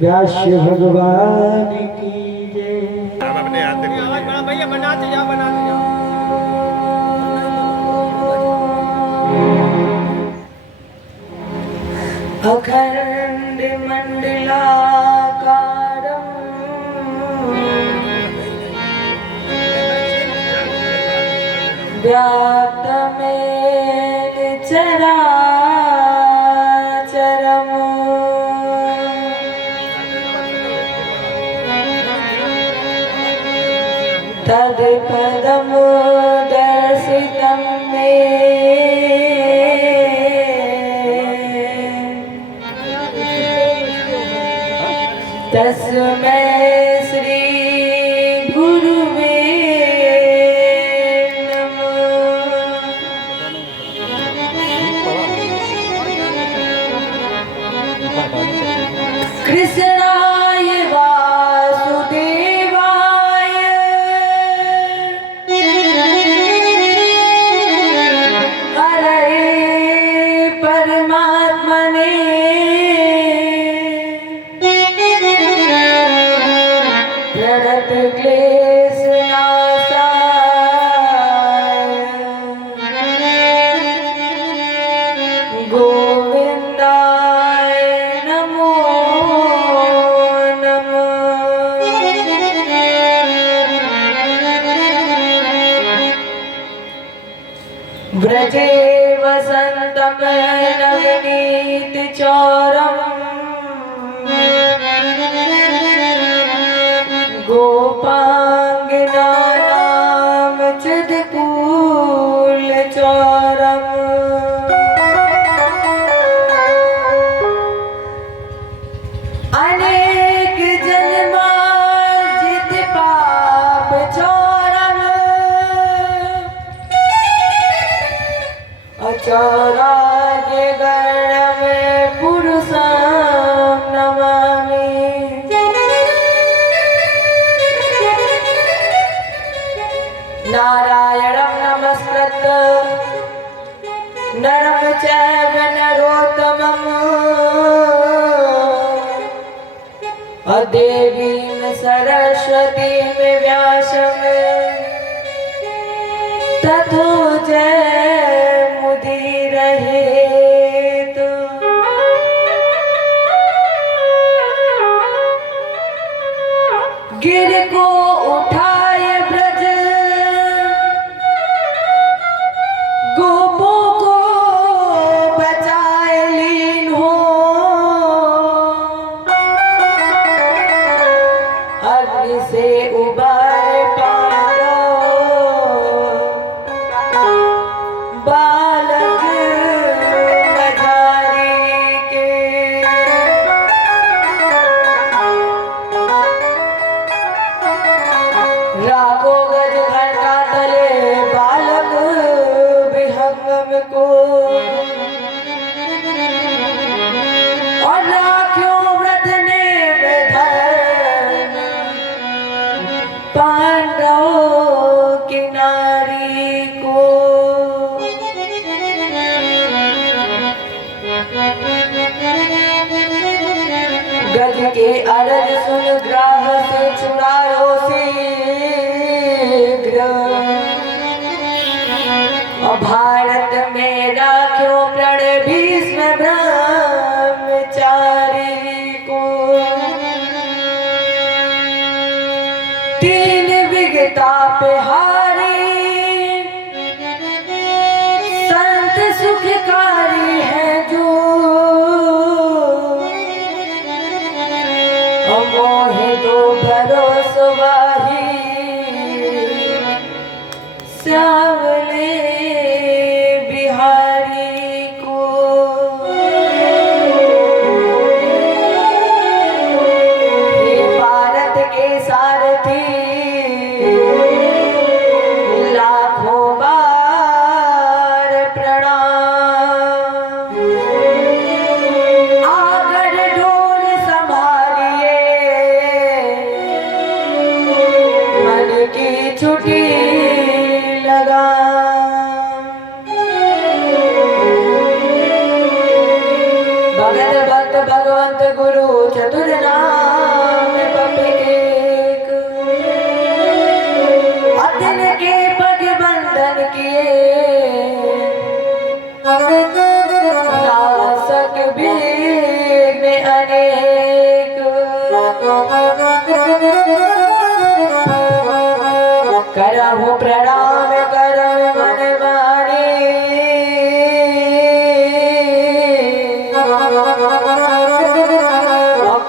व्यास भगवान की जय। भैया बनाते जाओ बनाते जाओ। अखंड मंडलाकारं व्याप्तमेन चराचरम् तत्पदं दर्शितं मे तस्मै श्री गुरुवे नमः। कृष्णाय वासुदेवाय हरे परमात्मने क्लेशनाशाय गोविन्दाय नमो नमः। व्रजे वसन्तं नवनीतचौरम् गोपांगनानां चित्कुलचौरम् अनेक जन्मार्जित पापचौरम् अचौरार्यगणं पुरुषं नमामि। नारायणं नमस्कृत्य नरं चैव नरोत्तमम् देवीं सरस्वतीं व्यासं ततो जयमुदीरयेत्। गिर को उठाए ब्रज गोपों को बचाए लीन हो अग्नि से उबारे पारो राखो गज घंटा तले बालक विहंगम को, और राख्यो व्रत ने धर्म पांडव की नारी को। गज के अरज सुन ग्राह से छुड़ायो शीघ्र, भारत में राख्यो प्रण भीष्म ब्रह्मचारी को। तीन विगता पे हारी संत सुखकारी है जो, मोहे दो भरोसो वाही सावले बिहारी को। हे भारत के सारथी लाखों बार प्रणाम, आगर ढोल संभालिए मन की छुट्टी लगा। भगत भक्त भगवंत गुरु चतुर नाम पपिकेक, अतिन के पग बंधन किए नासक विघ्न अनेक। करहु प्रणाम करम मन वाणी,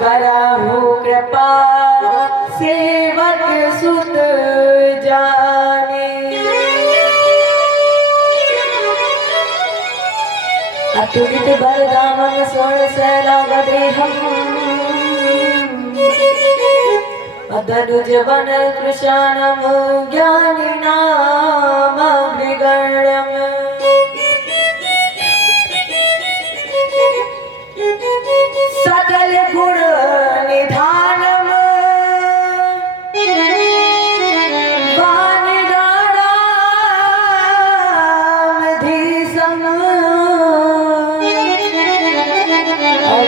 करहु कृपा सेवक सुत जानी। अतुलित बलदामन स्वर्ण शैलावदेहम्, अदनुज वन कृशानम ज्ञानिनाम मृगण्यम्। सकल गुण निधानम वानिदानामधीशम्,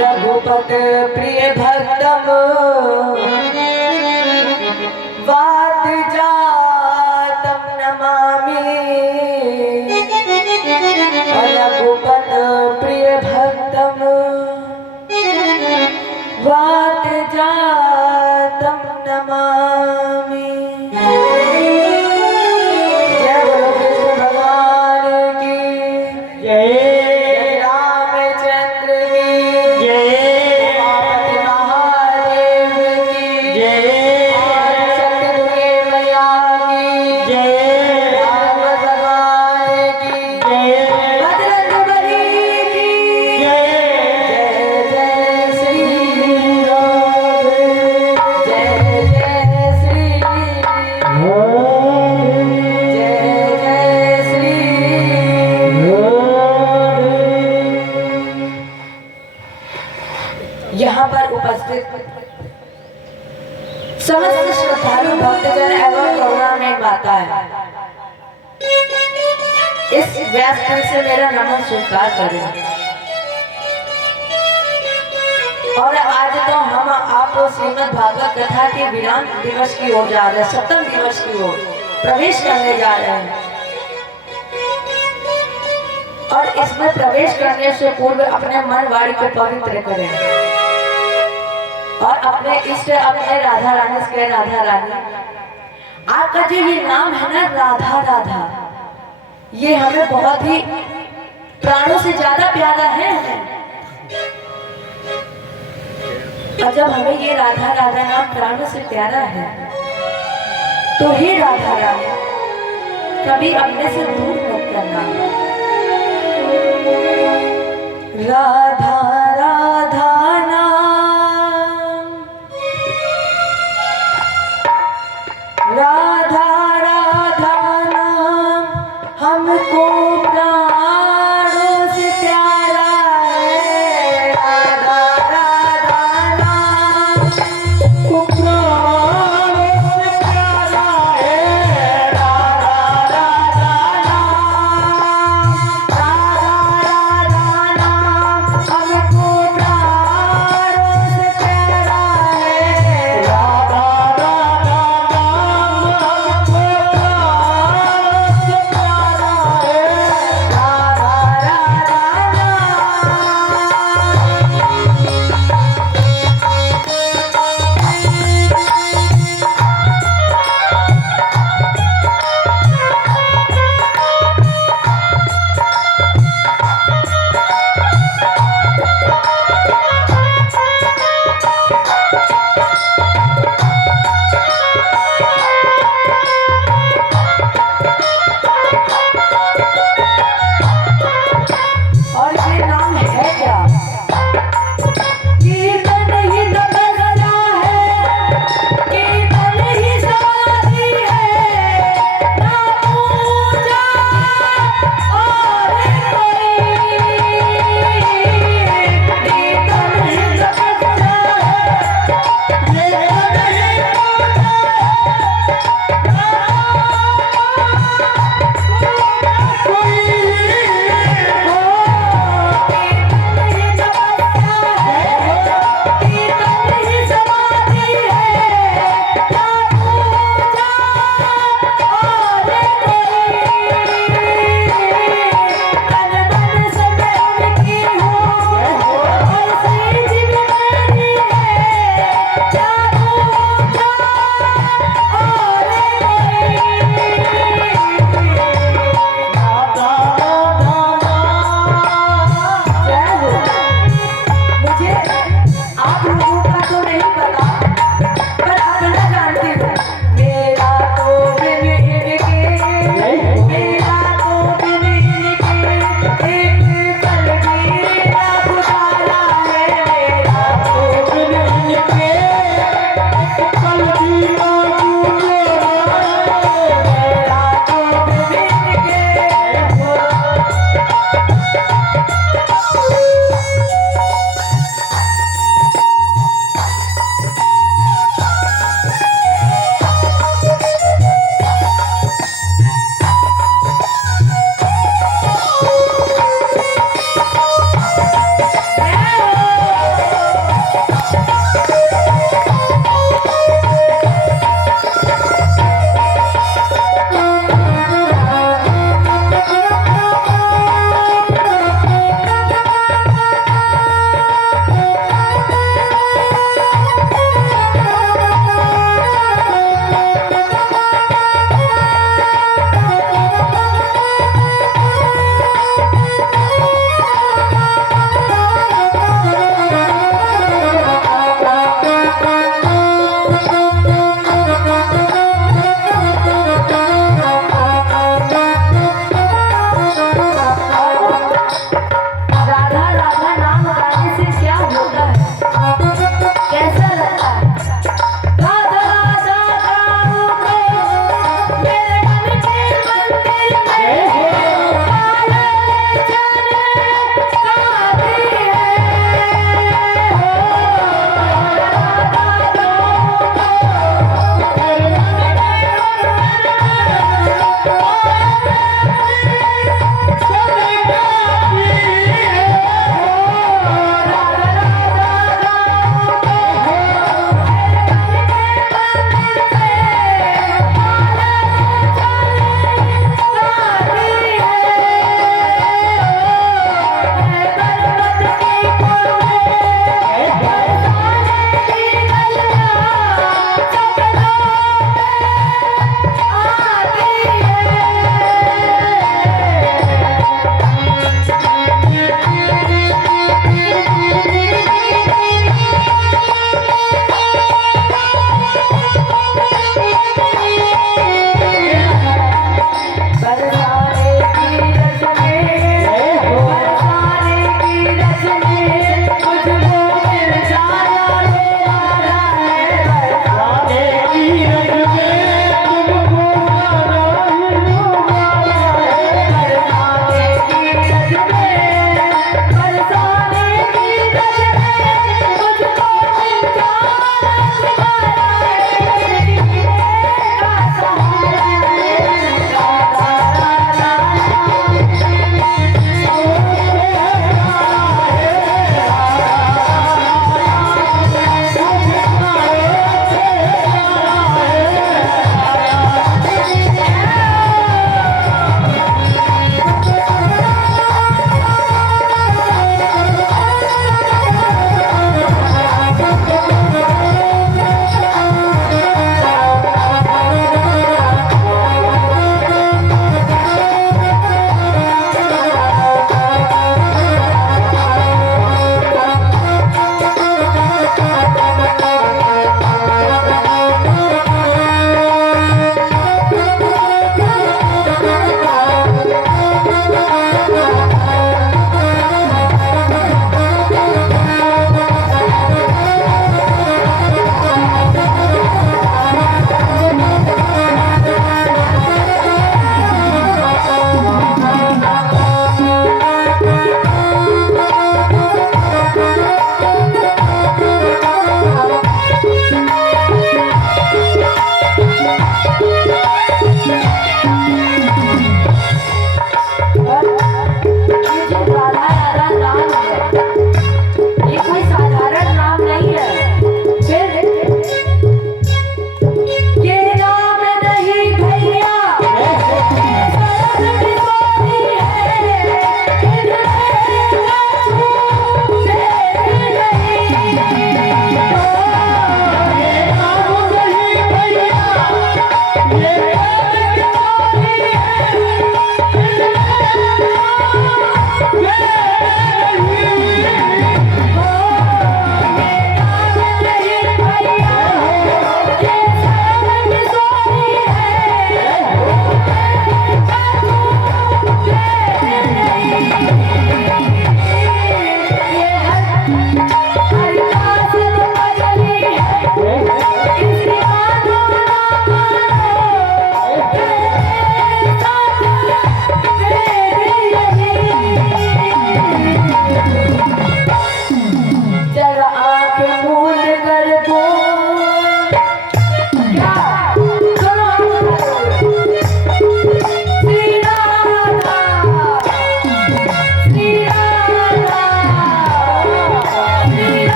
रघुपत प्रिय भक्तम वात जातम नमामि। रघुपत प्रिय भक्तम वात जातम नमामि। जय बोलो कृष्ण भगवान की जय, रामचंद्र की जय, उमापति महादेव की जय, शक्ति दुर्गे मैया की जय, भागवत भगवान की जय, बजरंगबली की जय। जय जय श्री राम, जय जय श्री राम, जय जय श्री राम। यहाँ पर उपस्थित समस्त श्रद्धालु भक्तजन एवं गौरवान्वित माता है, इस व्यास से मेरा नमन स्वीकार करें। और आज तो हम आपको श्रीमद् भागवत कथा के विराम दिवस की ओर जा रहे हैं, सप्तम दिवस की ओर प्रवेश करने जा रहे हैं। और इसमें प्रवेश करने से पूर्व अपने मन वाणी को पवित्र करें और अपने इष्ट अपने राधा रानी से, राधा रानी आपका जो ये नाम है ना राधा राधा, ये हमें बहुत ही प्राणों से ज्यादा प्यारा है। और जब हमें ये राधा राधा नाम प्राणों से प्यारा है तो हे राधा रानी कभी अपने से दूर मत करना। राधा राधा नाम राधा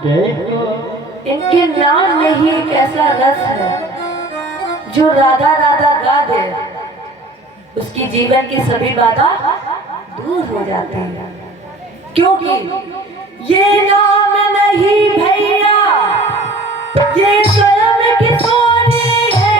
इनके नाम में ही एक ऐसा रस है जो राधा राधा गा दे, उसकी जीवन की सभी बाधा दूर हो जाती है। क्योंकि ये नाम नहीं भैया, ये स्वयं किशोरी है।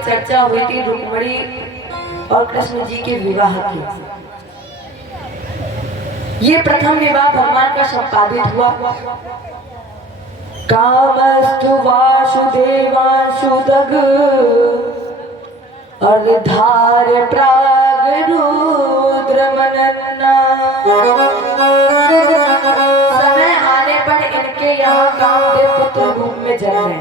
चर्चा हुई थी रुक्मिणी और कृष्ण जी के विवाह की। ये प्रथम विवाह भगवान का संपादित हुआ। कामस्तु वासुदेवांशुदग अर्धार प्राग रुद्र मनन्ना। समय आने पर इनके यहाँ कामदेव पुत्र रूप में जन्मे।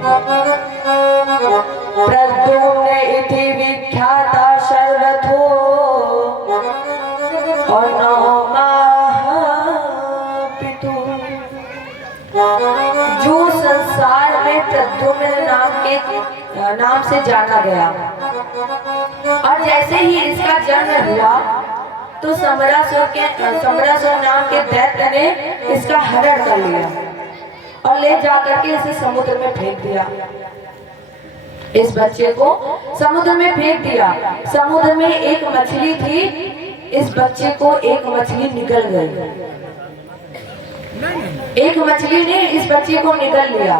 प्रद्युम्न इति विख्याता शरथो और पितु। जो संसार में प्रद्युम्न नाम से जाना गया, और जैसे ही इसका जन्म हुआ तो समरासुर नाम के दैत्य ने इसका हरण कर लिया और ले जाकर के इसे समुद्र में फेंक दिया। इस बच्चे को समुद्र में फेंक दिया। समुद्र में एक मछली थी, इस बच्चे को एक मछली निगल गई। एक मछली ने इस बच्चे को निगल लिया।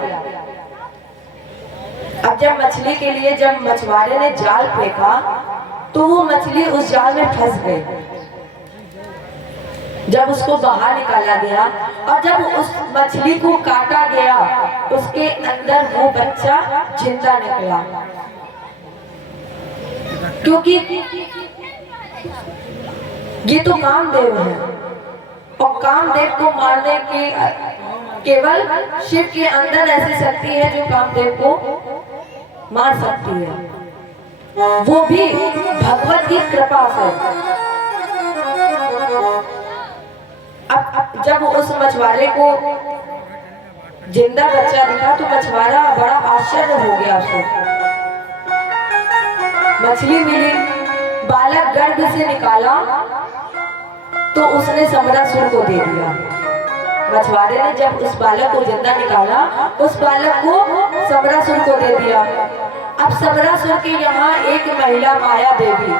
अब जब मछली के लिए जब मछुआरे ने जाल फेंका तो वो मछली उस जाल में फंस गई। जब उसको बाहर निकाला गया और जब उस मछली को काटा गया, उसके अंदर वो बच्चा जिंदा निकला। क्योंकि ये तो कामदेव है और कामदेव को मारने की केवल शिव के अंदर ऐसी शक्ति है जो कामदेव को मार सकती है, वो भी भगवत की कृपा से। अब जब उस मछुआरे को जिंदा बच्चा दिखा तो मछुआरा बड़ा आश्चर्य हो गया। उसको मछली मिली, बालक गर्भ से निकाला तो उसने समरासुर को दे दिया। मछुआरे ने जब उस बालक को जिंदा निकाला, उस बालक को समरासुर को दे दिया। अब समरासुर के यहाँ एक महिला माया देवी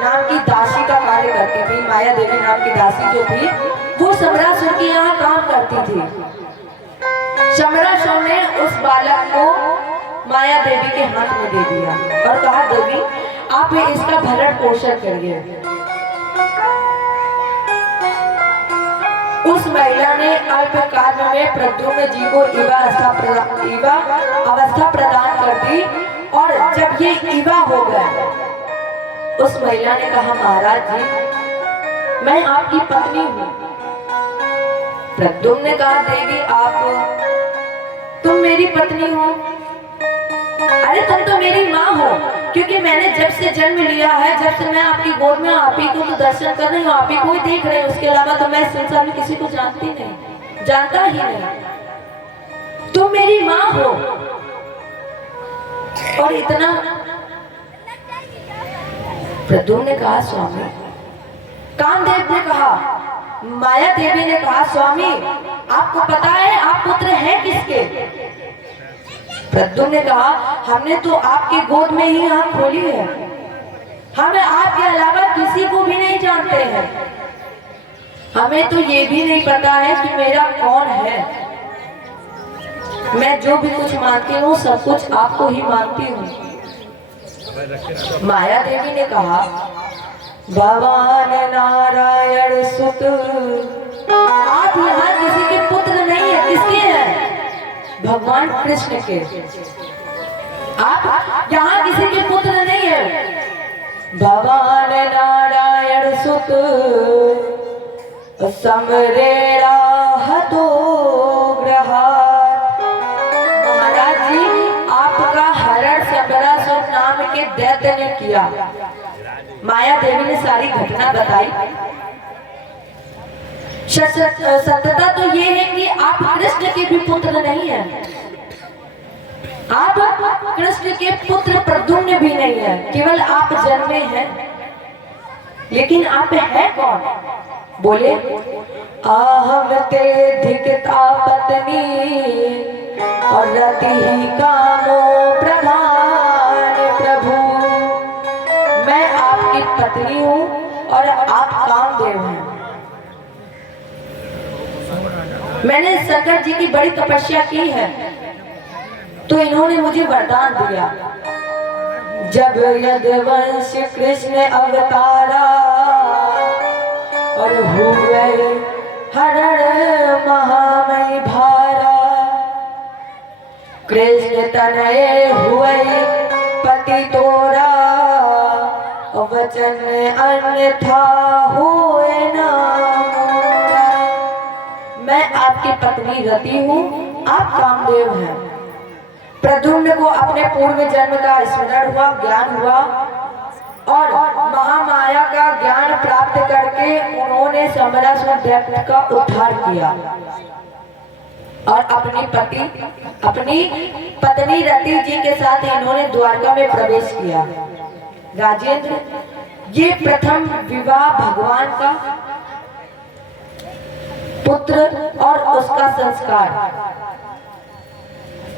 नाम की दासी का कार्य करती थी। माया देवी नाम की दासी जो थी वो समरासुर के यहाँ काम करती थी। समरासुर ने उस बालक को माया देवी के हाथ में दे दिया और कहा, देवी आप इसका भरण पोषण करिए। उस महिला ने अल्पकाल में प्रद्युम्न जी को युवा अवस्था प्रदान कर दी। और जब ये युवा हो गया, उस महिला ने कहा, महाराज जी मैं आपकी पत्नी हूँ। प्रद्युम्न ने कहा, देवी तुम मेरी पत्नी हो? अरे तुम तो मेरी माँ हो, क्योंकि मैंने जब से जन्म लिया है, जब से मैं आपकी गोद में आप ही को तो दर्शन कर रही हूँ, आप ही को ही देख रही हूँ। उसके अलावा तो मैं संसार में किसी को जानती नहीं, जानता ही नहीं। तुम मेरी माँ हो। और इतना प्रद्युम्न ने कहा, स्वामी। कामदेव ने कहा, माया देवी ने कहा, स्वामी आपको पता है आप पुत्र हैं किसके? प्रद्युम्न ने कहा, हमने तो आपके गोद में ही आंख खोली है, हमें आपके अलावा किसी को भी नहीं जानते हैं। हमें तो ये भी नहीं पता है कि मेरा कौन है। मैं जो भी कुछ मानती हूँ सब कुछ आपको ही मानती हूँ। माया देवी ने कहा, भगवान नारायण सुत, आप यहाँ किसी के पुत्र नहीं है, किसके हैं? भगवान कृष्ण के। आप यहाँ किसी के पुत्र नहीं है। भगवान नारायण सुत समरेड़ा हतो ग्रहात। महाराज जी, आपका हरण समरासुर नाम के दैत्य ने किया। माया देवी ने सारी घटना बताई। सत्यता तो ये है कि आप कृष्ण के भी पुत्र नहीं हैं। आप कृष्ण के पुत्र प्रद्युम्न भी नहीं है, केवल आप जन्मे हैं। लेकिन आप है कौन? बोले, आहम ते धिकता पत्नी और रति ही कामो प्रधान प्रभु। मैं आपकी पत्नी हूँ और आप कामदेव हैं। मैंने शंकर जी की बड़ी तपस्या की है, तो इन्होंने मुझे वरदान दिया। जब यदुवंश कृष्ण अवतारा और हुए हरण महामय भारा, कृष्ण तनय हुए पति तोरा, वचन अन्यथा हुए ना मोरा। मैं आपकी पत्नी रति हूँ, आप कामदेव हैं। प्रद्युम्न को अपने पूर्व जन्म का स्मरण हुआ, ज्ञान हुआ और महामाया का ज्ञान प्राप्त करके उन्होंने समरासुर दैत्य का उद्धार किया और अपनी पत्नी रति जी के साथ इन्होंने द्वारका में प्रवेश किया। राजेंद्र, ये प्रथम विवाह भगवान का पुत्र और उसका संस्कार,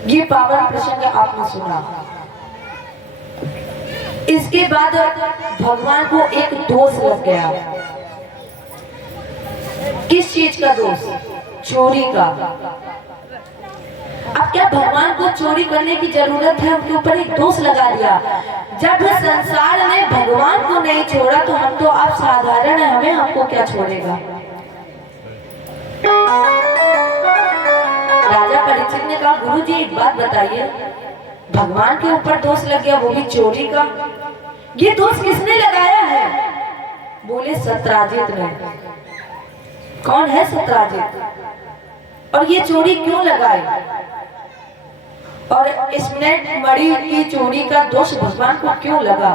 ये पावन प्रसंग आपने सुना। इसके बाद भगवान को एक दोष लग गया। किस चीज का दोष? चोरी का। अब क्या भगवान को चोरी करने की जरूरत है? उनके ऊपर एक दोष लगा दिया। जब संसार ने भगवान को नहीं छोड़ा तो हम तो आप साधारण है, हमें हमको क्या छोड़ेगा? राजा परीक्षित ने कहा, गुरु जी एक बात बताइए, भगवान के ऊपर दोष लग गया, वो भी चोरी का। ये दोष किसने लगाया है? बोले, सत्राजित ने। कौन है सत्राजित? और ये चोरी क्यों लगाई? और इसमें मणि की चोरी का दोष भगवान को क्यों लगा?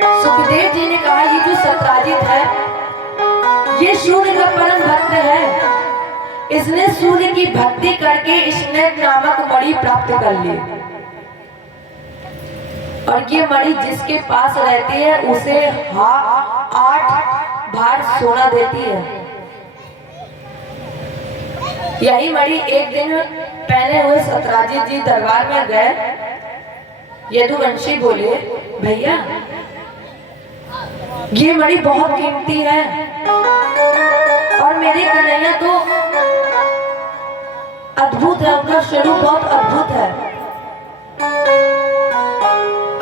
सुखदेव जी ने कहा, ये जो सत्राजित है ये सूर्य का परम भक्त है। इसने सूर्य की भक्ति करके इसने नामक मणि प्राप्त कर ली और ये मणि जिसके पास रहती है उसे 8 भार सोना देती है। यही मणि एक दिन पहने हुए सत्राजित जी दरबार में गए। यदुवंशी बोले, भैया ये मणि बहुत कीमती है और मेरे कन्हैया तो अद्भुत है, उनका स्वरूप बहुत अद्भुत है।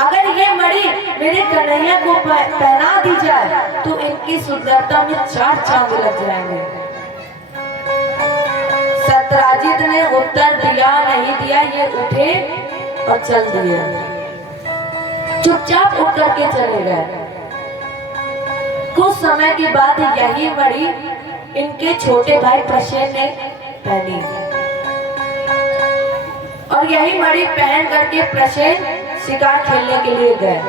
अगर ये मणि मेरे कन्हैया को पहना दी जाए तो इनकी सुंदरता में 4 चांद लग जाएंगे। सत्राजित ने उत्तर दिया नहीं दिया, ये उठे और चल दिए, चुपचाप उठ करके चले गए। कुछ समय के बाद यही मणि इनके छोटे भाई प्रसेन ने पहनी और यही मणि पहन करके प्रसेन शिकार खेलने के लिए गए।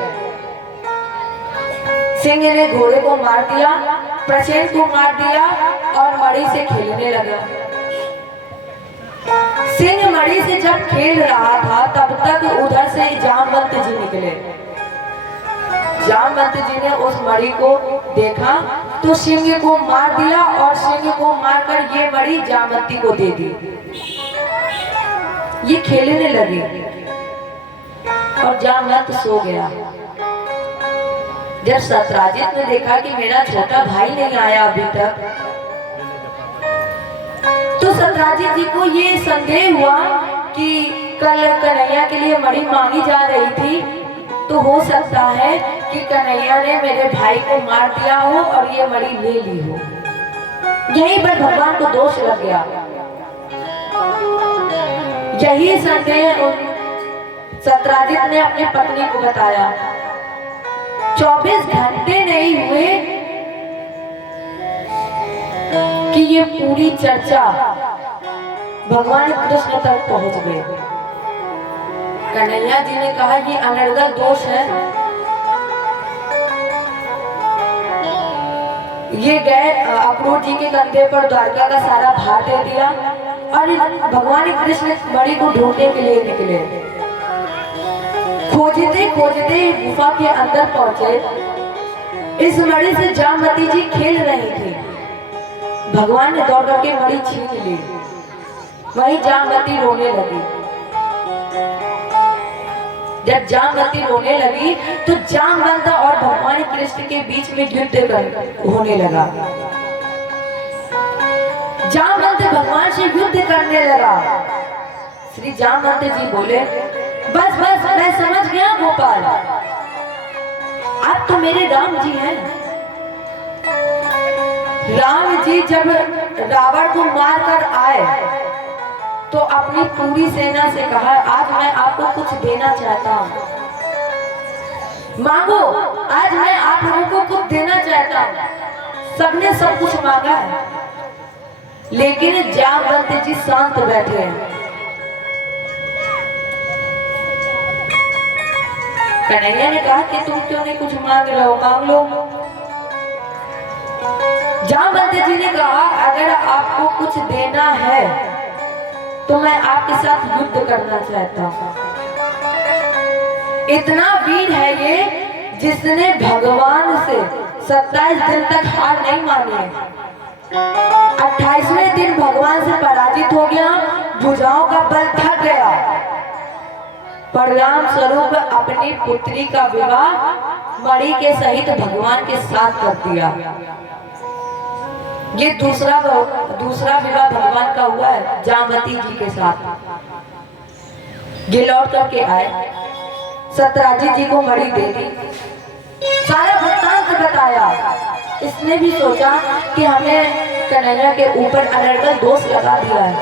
सिंह ने घोड़े को मार दिया, प्रसेन को मार दिया और मणि से खेलने लगा। सिंह मणि से जब खेल रहा था तब तक उधर से जामवंत जी निकले। जामवंत जी ने उस मणि को देखा तो सिंह को मार दिया और सिंह को मारकर ये मणि जामवंती को दे दी। ये खेलने लगे और जामवंत सो गया। जब सत्राजित ने देखा कि मेरा छोटा भाई नहीं आया अभी तक, तो सत्राजित जी को ये संदेह हुआ कि कल कन्हैया के लिए मणि मांगी जा रही थी, तो हो सकता है कि कन्हैया ने मेरे भाई को मार दिया हो और ये मणि ले ली हो। यहीं पर भगवान को दोष लग गया। यही संदेह सत्राजित ने अपनी पत्नी को बताया। 24 घंटे नहीं हुए कि ये पूरी चर्चा भगवान कृष्ण तक पहुंच गई। कन्हैया जी ने कहा ये अनर्गल दोष है। ये गए अक्रूर जी के कंधे पर द्वारका का सारा भार दे दिया और भगवान कृष्ण मणि को ढूंढने के लिए निकले। खोजते खोजते गुफा के अंदर पहुंचे। इस मणि से जामवती जी खेल रही थी। भगवान ने दौड़ करके मणि छीन ली। वहीं जामवती रोने लगी। जब जामवती रोने लगी तो जामवंत और भगवान कृष्ण के बीच में युद्ध होने लगा। जामवंत भगवान से युद्ध करने लगा। श्री जामवंत जी बोले, बस बस मैं समझ गया गोपाल, आप तो मेरे राम जी हैं। राम जी जब रावण को मार कर आए तो अपनी पूरी सेना से कहा, आज मैं आपको कुछ देना चाहता हूँ, मांगो। आज मैं आप लोगों को कुछ देना चाहता हूँ। सबने सब कुछ मांगा है, लेकिन जामवंत जी शांत बैठे हैं। कन्हैया ने कहा कि तुम क्यों नहीं कुछ मांग रहे हो, मांग लो। जामवंत जी ने कहा, अगर आपको कुछ देना है तो मैं आपके साथ युद्ध करना चाहता हूँ। इतना वीर है ये जिसने भगवान से 27 दिन तक हार नहीं मानी है। 28वें दिन भगवान से पराजित हो गया, भुजाओं का बल थक गया। परिणाम स्वरूप अपनी पुत्री का विवाह मणि के सहित भगवान के साथ कर दिया। ये दूसरा विवाह भगवान का हुआ है जामवती जी के साथ। ये लौट करके आए, सत्राजित जी को मणि दे दी, सारा वृत्तांत बताया। इसने भी सोचा कि हमें कन्हैया के ऊपर अनर्गल दोष लगा दिया है।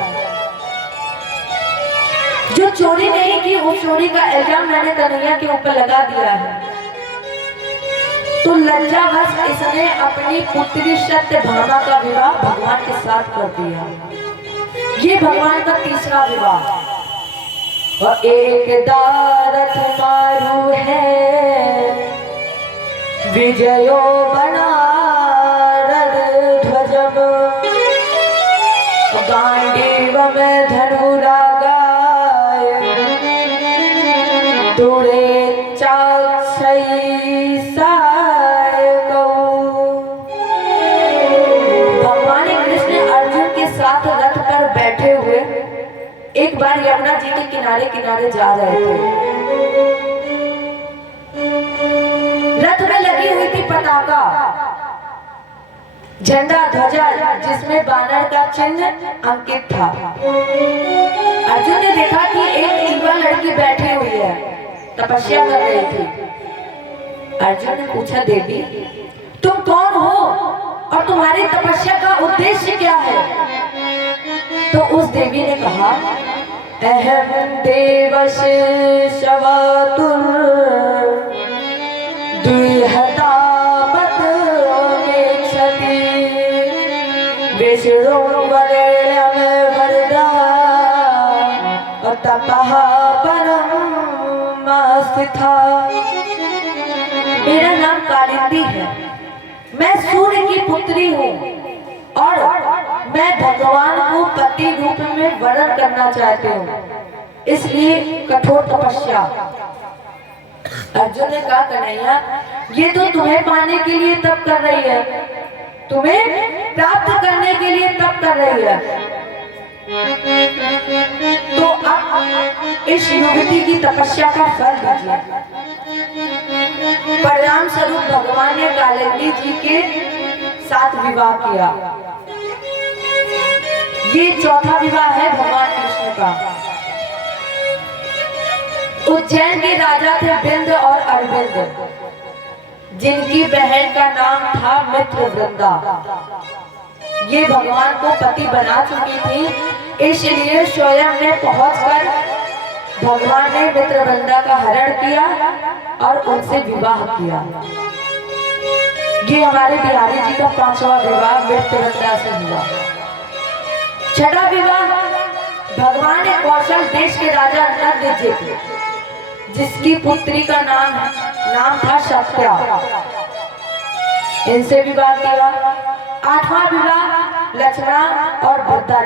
जो चोरी नहीं की उस चोरी का इल्जाम मैंने कन्हैया के ऊपर लगा दिया है। तो लज्जावश इसने अपनी पुत्री सत्यभामा का विवाह भगवान के साथ कर दिया। ये भगवान का तीसरा विवाह। और एक दारथ मारू है विजयो बना ध्वजम, गांडीव में धनुरा गाय, तुरे चाक्षई एक बार यमुना जी के किनारे किनारे जा रहे थे। रथ में लगी हुई थी पताका, झंडा, ध्वजा, जिसमें बानर का चिन्ह अंकित था। अर्जुन ने देखा कि एक युवा लड़की बैठी हुई है, तपस्या कर रही थी। अर्जुन ने पूछा, देवी तुम कौन हो और तुम्हारी तपस्या का उद्देश्य क्या है? तो उस देवी ने कहा, अहम देवश शवातुर द्विहता मत मेक्षति, विष्णु वरेण्यम वरदा तपः परम स्थिता। मेरा नाम कालिंदी है, मैं सूर्य की पुत्री हूँ और मैं भगवान को पति रूप में वरण करना चाहती हूँ, इसलिए कठोर तपस्या। अर्जुन ने कहा, कन्हैया ये तो तुम्हें पाने के लिए तप कर रही है, तुम्हें प्राप्त करने के लिए तप कर रही है। तो अब इस युवती की तपस्या का फल दीजिए। परिणाम स्वरूप भगवान ने कालिंदी जी के साथ विवाह किया। ये चौथा विवाह है भगवान उज्जैन के राजा थे बिंद और अरविंद, जिनकी बहन का नाम था मित्रवृंदा। ये भगवान को पति बना चुकी थी, इसलिए स्वयं ने पहुंचकर भगवान ने मित्रवृंदा का हरण किया और उनसे विवाह किया। ये हमारे बिहारी जी का 5वां विवाह मित्रवृंदा से हुआ। छठा विवाह भगवान ने कौशल देश के राजा नंद जी थे, जिसकी पुत्री का नाम था सत्या। इनसे विवाह किया। 8वां विवाह लक्ष्मणा और भद्रा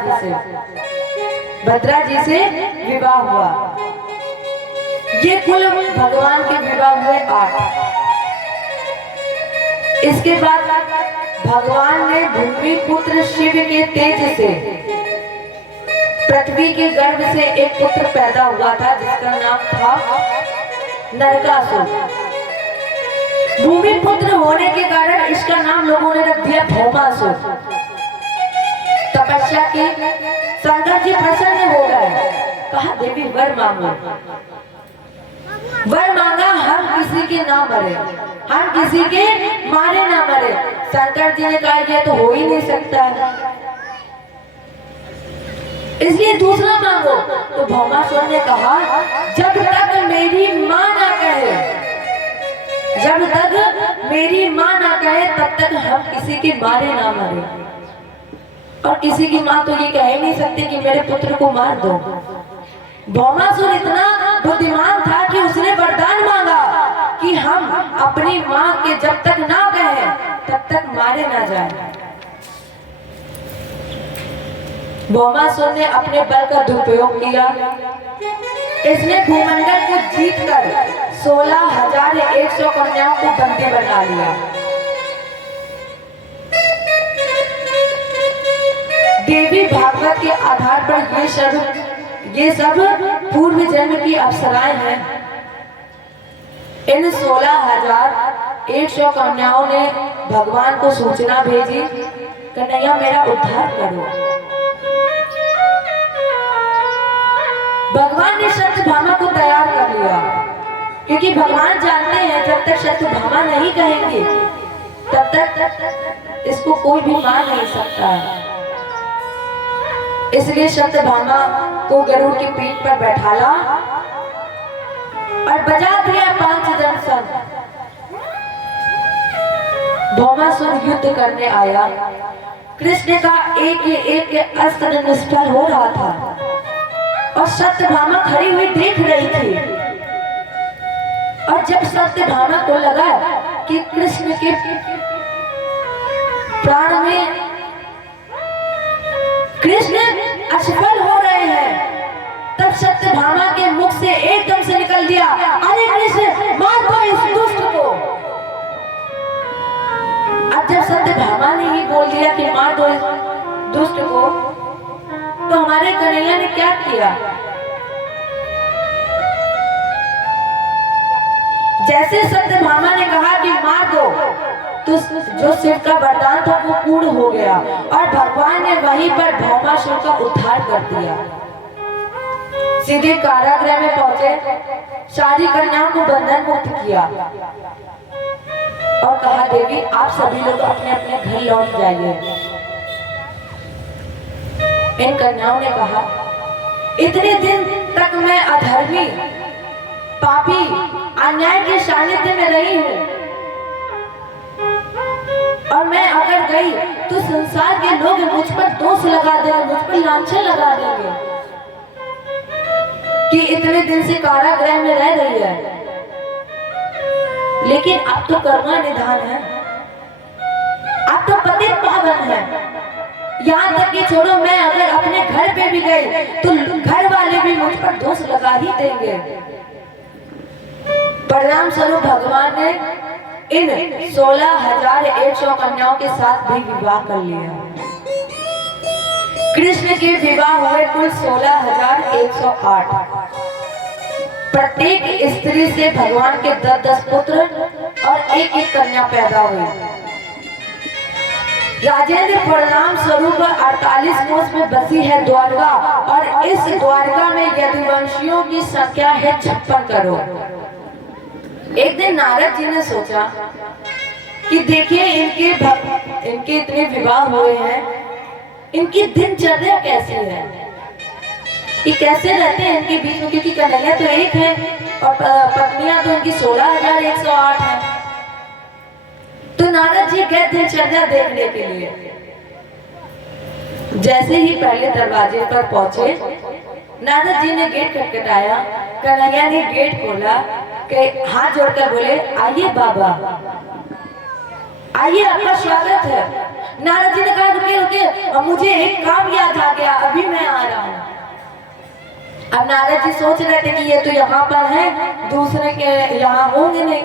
जी से विवाह हुआ। ये कुल भगवान के विवाह हुए 8। इसके बाद भगवान ने भूमि पुत्र शिव के तेज से पृथ्वी के गर्भ से एक पुत्र पैदा हुआ था, जिसका नाम था नरकासुर। भूमि पुत्र होने के कारण इसका नाम लोगों ने रख दिया भौमासुर। तपस्या की, शंकर जी प्रसन्न हो गए। कहा देवी वर मांगो। वर मांगा, हम किसी के ना मरे, हम किसी के मारे ना मरे। शंकर जी ने कहा यह तो हो ही नहीं सकता है, इसलिए दूसरा मांगो। तो भौमासुर ने कहा जब तक मेरी माँ ना कहे, जब तक मेरी माँ ना कहे तब तक हम किसी के मारे ना मरे। और किसी की माँ तो ये कह ही नहीं सकती कि मेरे पुत्र को मार दो। भौमासुर इतना बुद्धिमान था कि उसने वरदान मांगा कि हम अपनी माँ के जब तक ना कहे तब तक मारे ना जाए। भौमासुर ने अपने बल का दुरुपयोग किया। इसने भूमंडल को जीतकर 16,100 कन्याओं को बंदी बना लिया। देवी भागवत के आधार पर ये सब पूर्व जन्म की अप्सराएं हैं। इन 16,100 कन्याओं ने भगवान को सूचना भेजी, कन्हैया मेरा उद्धार करो। भगवान ने सत्यभामा को तैयार कर लिया, क्योंकि भगवान जानते हैं जब तक सत्यभामा नहीं कहेंगे तब तक इसको कोई भी मार नहीं सकता है। इसलिए सत्यभामा को गरुड़ की पीठ पर बैठाला और बजा दिया 5 शंख। भौमासुर युद्ध करने आया। कृष्ण का एक अस्त्र निष्फल हो रहा था और सत्यभामा खड़ी हुई देख रही थी। और जब सत्यभामा को लगा कि कृष्ण के प्राण में कृष्ण असफल हो रहे हैं, तब सत्यभामा के मुख से एकदम से निकल दिया, अरे कृष्ण मार दो इस दुष्ट को। अब जब सत्यभामा ने ही बोल दिया कि मार दो इस दुष्ट को, तो हमारे कन्हैया ने क्या किया? जैसे सत्यभामा ने कहा कि मार दो, तो जो शिव का वरदान था वो पूर्ण हो गया और भगवान ने वहीं पर भौमासुर का उद्धार कर दिया। सीधे कारागृह में पहुंचे, सारी कन्याओं को बंधन मुक्त किया और कहा देवी आप सभी लोग अपने अपने घर लौट जाइए। इन कन्याओं ने कहा इतने दिन तक मैं अधर्मी, पापी, अन्याय के सानिध्य में रही हूँ और मैं अगर गई तो संसार के लोग मुझ पर दोष लगा देंगे, मुझ पर लांछन लगा देंगे कि इतने दिन से कारागृह में रह रही है। लेकिन अब तो कर्मा निधान है, अब तो पतित पावन है। यहाँ तक कि छोड़ो, मैं अगर अपने घर पे भी गई तो घर वाले भी मुझ पर दोष लगा ही देंगे। परिणाम स्वरूप भगवान ने इन 16,100 कन्याओं के साथ भी विवाह कर लिया। कृष्ण के विवाह हुए कुल 16,108। प्रत्येक स्त्री से भगवान के 10-10 पुत्र और एक कन्या पैदा हुई। राजेंद्र परिणाम स्वरूप 48 कोस में बसी है द्वारका और इस द्वारका में यदुवंश देवर्षियों की संख्या है 56 करोड़। एक दिन नारद जी ने सोचा कि देखिए इनके इतने विवाह हुए हैं, इनकी दिनचर्या कैसी है, ये कैसे रहते हैं इनके बीच में, क्योंकि कन्हैया तो एक है और पत्नियां तो इनकी 16,108 है। तो नारद जी गए दिनचर्या देखने के लिए। जैसे ही पहले दरवाजे पर पहुंचे, नारद जी ने गेट खटखटाया, कन्हैया ने गेट खोला, हाथ जोड़कर बोले, आइए बाबा, आइए, आपका स्वागत है। नारद जी ने कहा, रुके रुके, अब मुझे एक काम याद आ गया, अभी मैं आ रहा हूँ। अब नारद जी सोच रहे थे कि ये तो यहाँ पर है, दूसरे के यहाँ होंगे नहीं।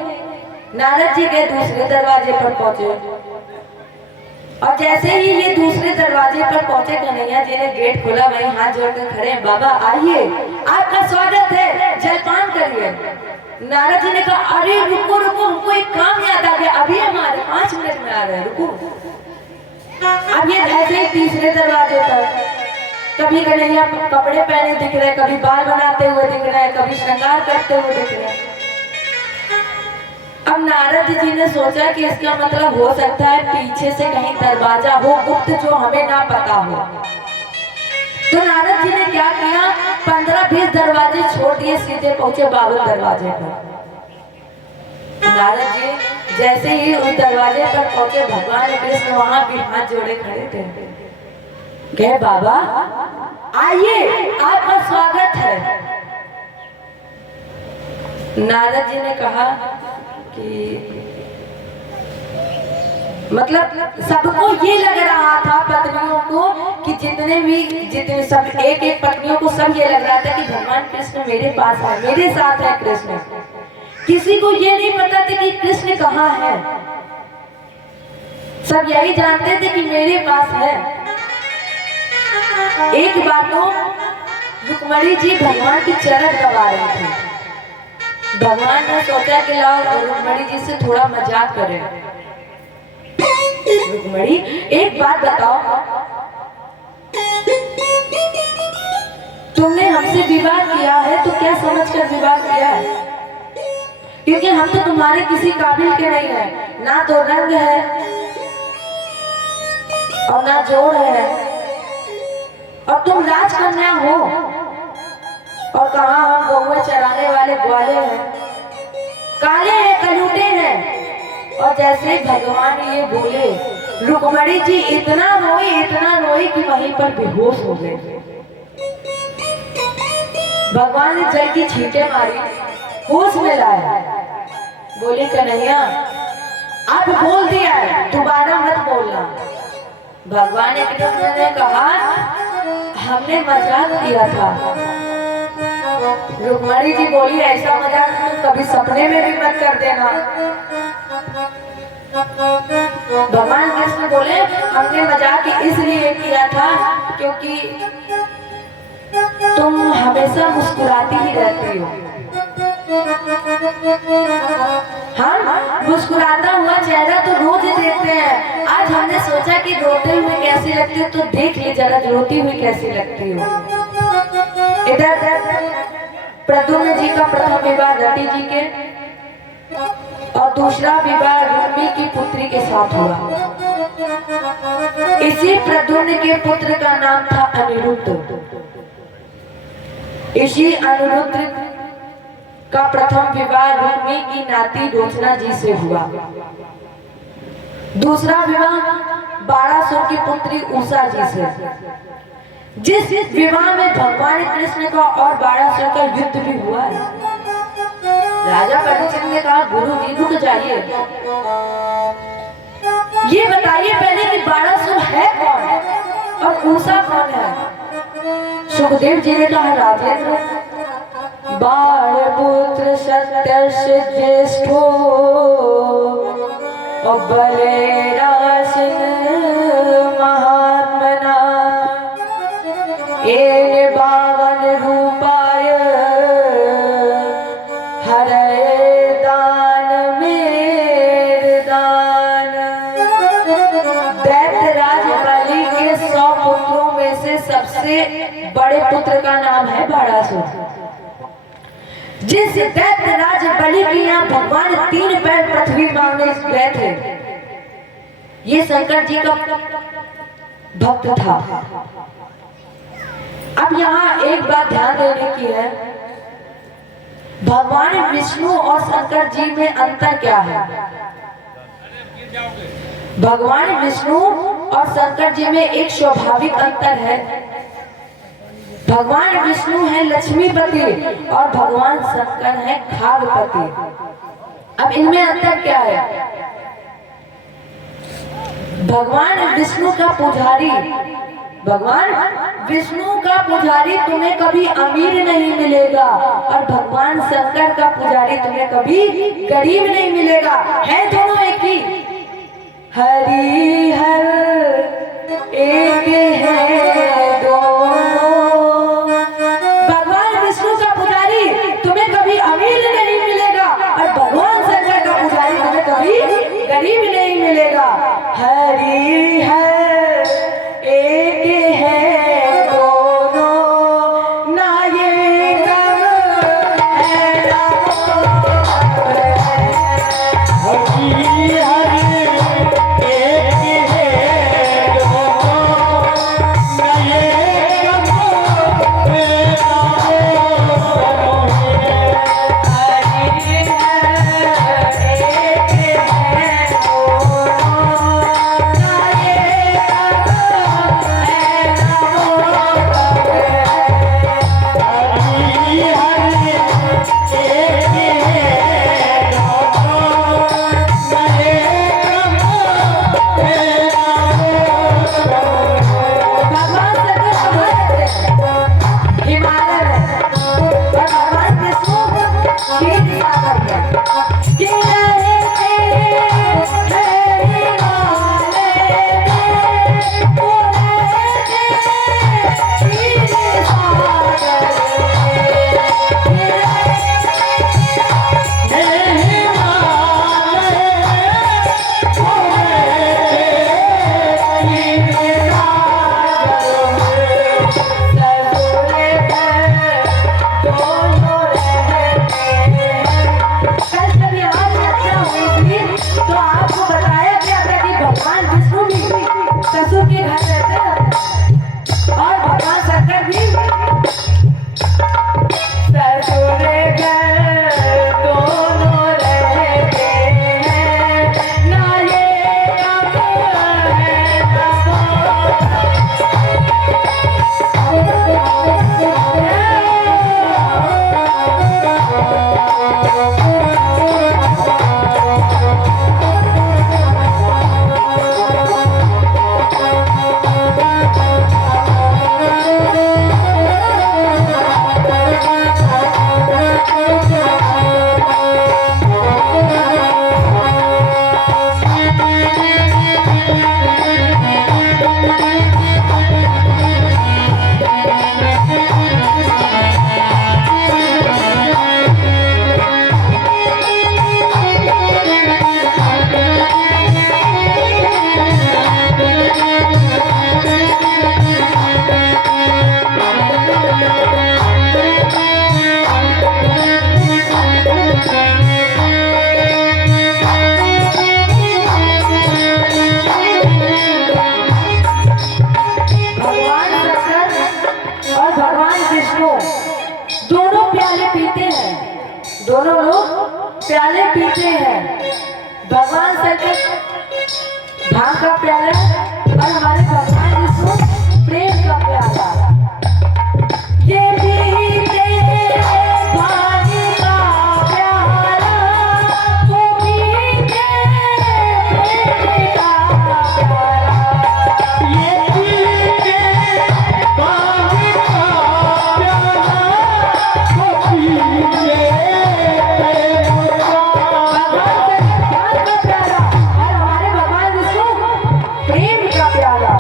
नारद जी के दूसरे दरवाजे पर पहुंचे और जैसे ही ये दूसरे दरवाजे पर पहुंचे, कन्हैया जी ने गेट खोला, वहीं हाथ जोड़कर खड़े हैं, बाबा आइए, आपका स्वागत है, जयपान करिए। नारद जी ने कहा, अरे रुको रुको, हमको एक काम याद आ गया, अभी हमारे 5 मिनट में आ रहे हैं, रुको। अब ये ऐसे ही तीसरे दरवाजे पर, कभी कन्हैया कपड़े पहने दिख रहे, कभी बाल बनाते हुए दिख रहे, कभी श्रृंगार करते हुए दिख रहे। अब नारद जी ने सोचा कि इसका मतलब हो सकता है पीछे से कहीं दरवाजा हो गुप्त, जो हमें ना पता हो। तो नारद जी ने क्या किया, 15-20 दरवाजे छोड़ दिए, सीधे पहुंचे 52 दरवाजे पर। नारद जी जैसे ही उस दरवाजे पर पहुंचे, भगवान कृष्ण वहां भी हाथ जोड़े खड़े थे। कहे, बाबा आइए, आपका स्वागत है। नारद जी ने कहा कि मतलब सबको ये लग रहा था, पत्नियों को, कि जितने सब एक पत्नियों को सब ये लग रहा था कि भगवान कृष्ण मेरे पास है, मेरे साथ है कृष्ण। किसी को ये नहीं पता था कि कृष्ण कहाँ है। सब यही जानते थे कि मेरे पास है। एक बार तो रुक्मणी जी भगवान की चरण दबा रही थी। भगवान ने सोचा कि लाओ रुक्मणी जी से थोड़ा मजाक करें। रुक्मणी, एक बात बताओ, तुमने हमसे विवाह किया है तो क्या समझकर विवाह किया है? क्योंकि हम तो तुम्हारे किसी काबिल के नहीं है, ना तो रंग है और ना जोड़ है, और तुम राजकन्या हो, और कहा हम गौवे चराने वाले ग्वाले हैं, काले हैं, कलूटे हैं। और जैसे भगवान ये बोले, रुक्मणी जी इतना रोई कि वहीं पर बेहोश हो गए। भगवान ने जल की छींटे मारी, होश में लाया, बोले, कन्हैया अब बोल दिया है, दोबारा मत बोलना। भगवान कृष्ण ने कहा, हमने मजाक किया था। रुक्मणी जी बोली, ऐसा मजाक तुम कभी सपने में भी मत कर देना। भगवान कृष्ण बोले, हमने मजाक इसलिए किया था क्योंकि तुम हमेशा मुस्कुराती ही रहती हो। हाँ, मुस्कुराता हुआ चेहरा तो रोज देखते हैं, आज हमने सोचा कि रोते हुए कैसी लगती हो, तो देख ले जरा रोती हुई कैसी लगती हो। इधर प्रद्युम्न जी का प्रथम विवाह रति जी के और दूसरा विवाह रुक्मी की पुत्री के साथ हुआ। इसी प्रद्युम्न के पुत्र का नाम था अनिरुद्ध। इसी अनिरुद्ध का प्रथम विवाह रुक्मी की नाती रोचना जी से हुआ। दूसरा विवाह बाणासुर की पुत्री उषा जी से। जिस विवाह में भगवान कृष्ण का और बाणासुर का युद्ध भी हुआ है। राजा परीक्षित ने कहा, गुरु जी रुक जाइए, ये बताइए पहले कि बाणासुर है कौन और उषा कौन है? सुखदेव जी ने कहा, राजेंद्र, बाणपुत्र सत्यस्य ज्येष्ठो और बलेरासिन महात्मना एन 52 रूपाय हरे दान मेरे दान। दैत्यराज बलि के 100 पुत्रों में से सबसे बड़े पुत्र का नाम है बाणासुर। जिस दैत्य राज बलि के यहाँ भगवान 3 पैर पृथ्वी मांगने गए थे, ये शंकर जी का भक्त था। अब यहाँ एक बात ध्यान देने की है, भगवान विष्णु और शंकर जी में अंतर क्या है? भगवान विष्णु और शंकर जी में एक स्वाभाविक अंतर है। भगवान विष्णु है लक्ष्मीपति और भगवान शंकर है खागपति। अब इनमें अंतर क्या है? भगवान विष्णु का पुजारी तुम्हें कभी अमीर नहीं मिलेगा और भगवान शंकर का पुजारी तुम्हें कभी गरीब नहीं मिलेगा। है दोनों एक ही। हरि हर एक है दोनों। भगवान विष्णु का पुजारी तुम्हें कभी अमीर नहीं मिलेगा और भगवान शंकर का पुजारी तुम्हें कभी गरीब नहीं मिलेगा। हरि हर एक है दोनों, ना ये गम है ना वो है। हरि हरि एक है दोनों, न ये गम है ना वो है। हरि हर एक है दोनों, ना ये गम है ना वो है। हरि हरि एक है दोनों, न ये गम है ना वो है। भगवान शंकर कहाँ रहते हैं? हिमालय में। और भगवान विष्णु क्षीर सागर में। कि रहते हैं हिमालय में, वो रहते हैं क्षीर सागर में। कि ससुरे घर दोनों रहते हैं। कल जब यहाँ चर्चा हुई थी तो आपको बताया गया था कि भगवान विष्णु भी ससुर के घर रहते हैं और भगवान शंकर भी ससुरे घर दोनों रहते हैं, ना ये गम है ना भगवान शंकर और भगवान विष्णु दोनों प्याले पीते हैं। दोनों लोग प्याले पीते हैं। भगवान शंकर भांग का प्याला और हमारे भगवान विष्णु प्रेम का प्याला। ये पीते भांग का प्याला, वो पीते प्रेम का प्याला। ये पीके भांग का प्याला, वो पीके प्रेम का। भगवान शंकर भांग का प्याला और हमारे भगवान विष्णु प्रेम का प्याला।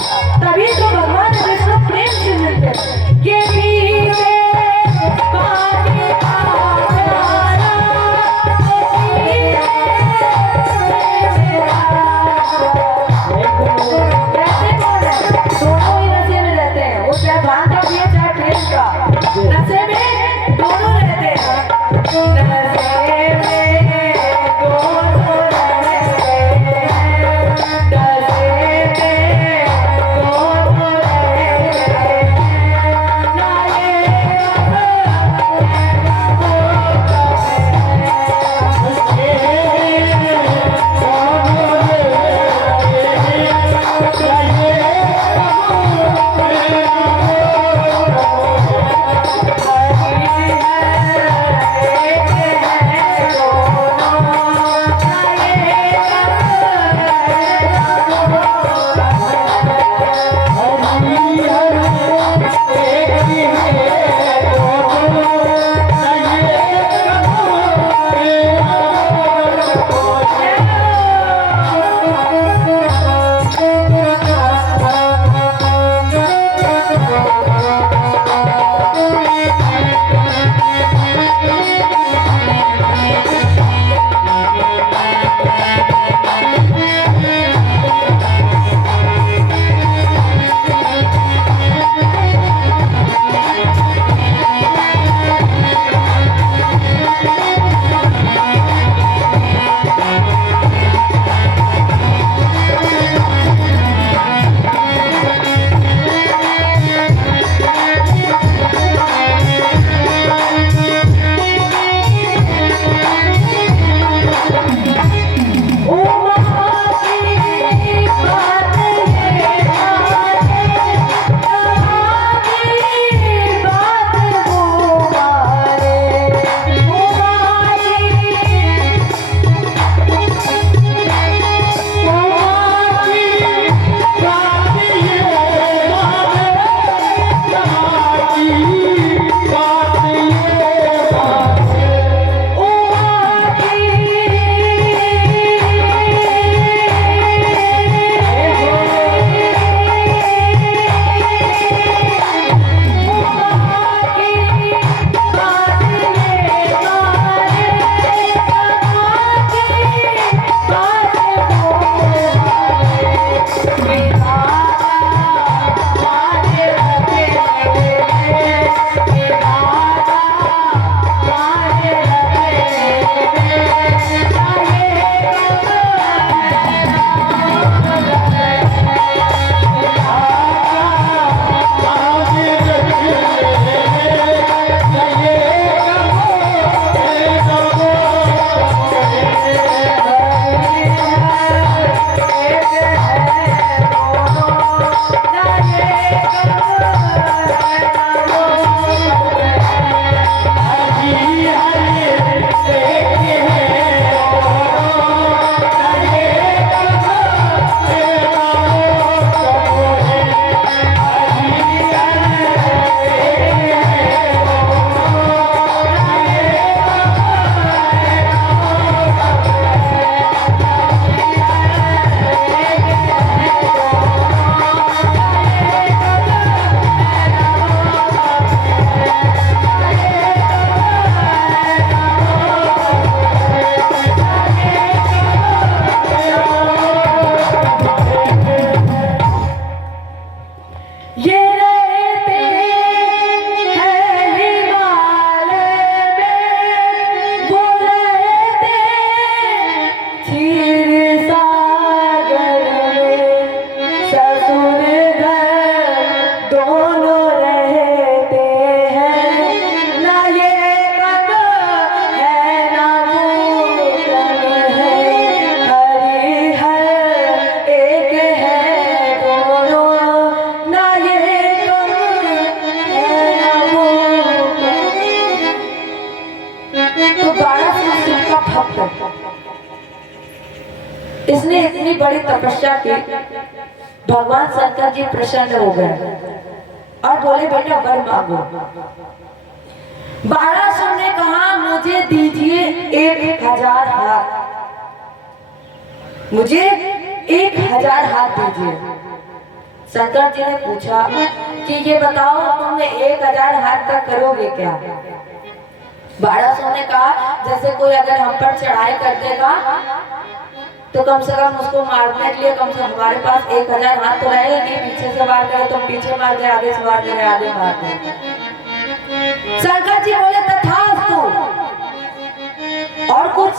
उसने इतनी बड़ी तपस्या की, भगवान शंकर जी प्रसन्न हो गए और बोले बेटा वर मांगो। बारासुर ने कहा मुझे दीजिए 1000 हाथ, मुझे 1000 हाथ दीजिए। शंकर जी ने पूछा कि ये बताओ तुम 1000 हाथ का करोगे क्या? बारासुर ने कहा जैसे कोई अगर हम पर चढ़ाई कर देगा तो कम से कम उसको मारने के लिए कम से हमारे पास 1000 हाथ तो रहेगा नहीं, पीछे से वार करे तो पीछे मार दे, आगे से वार करे आगे मार दे। शंकर जी बोले तथास्तु। और कुछ?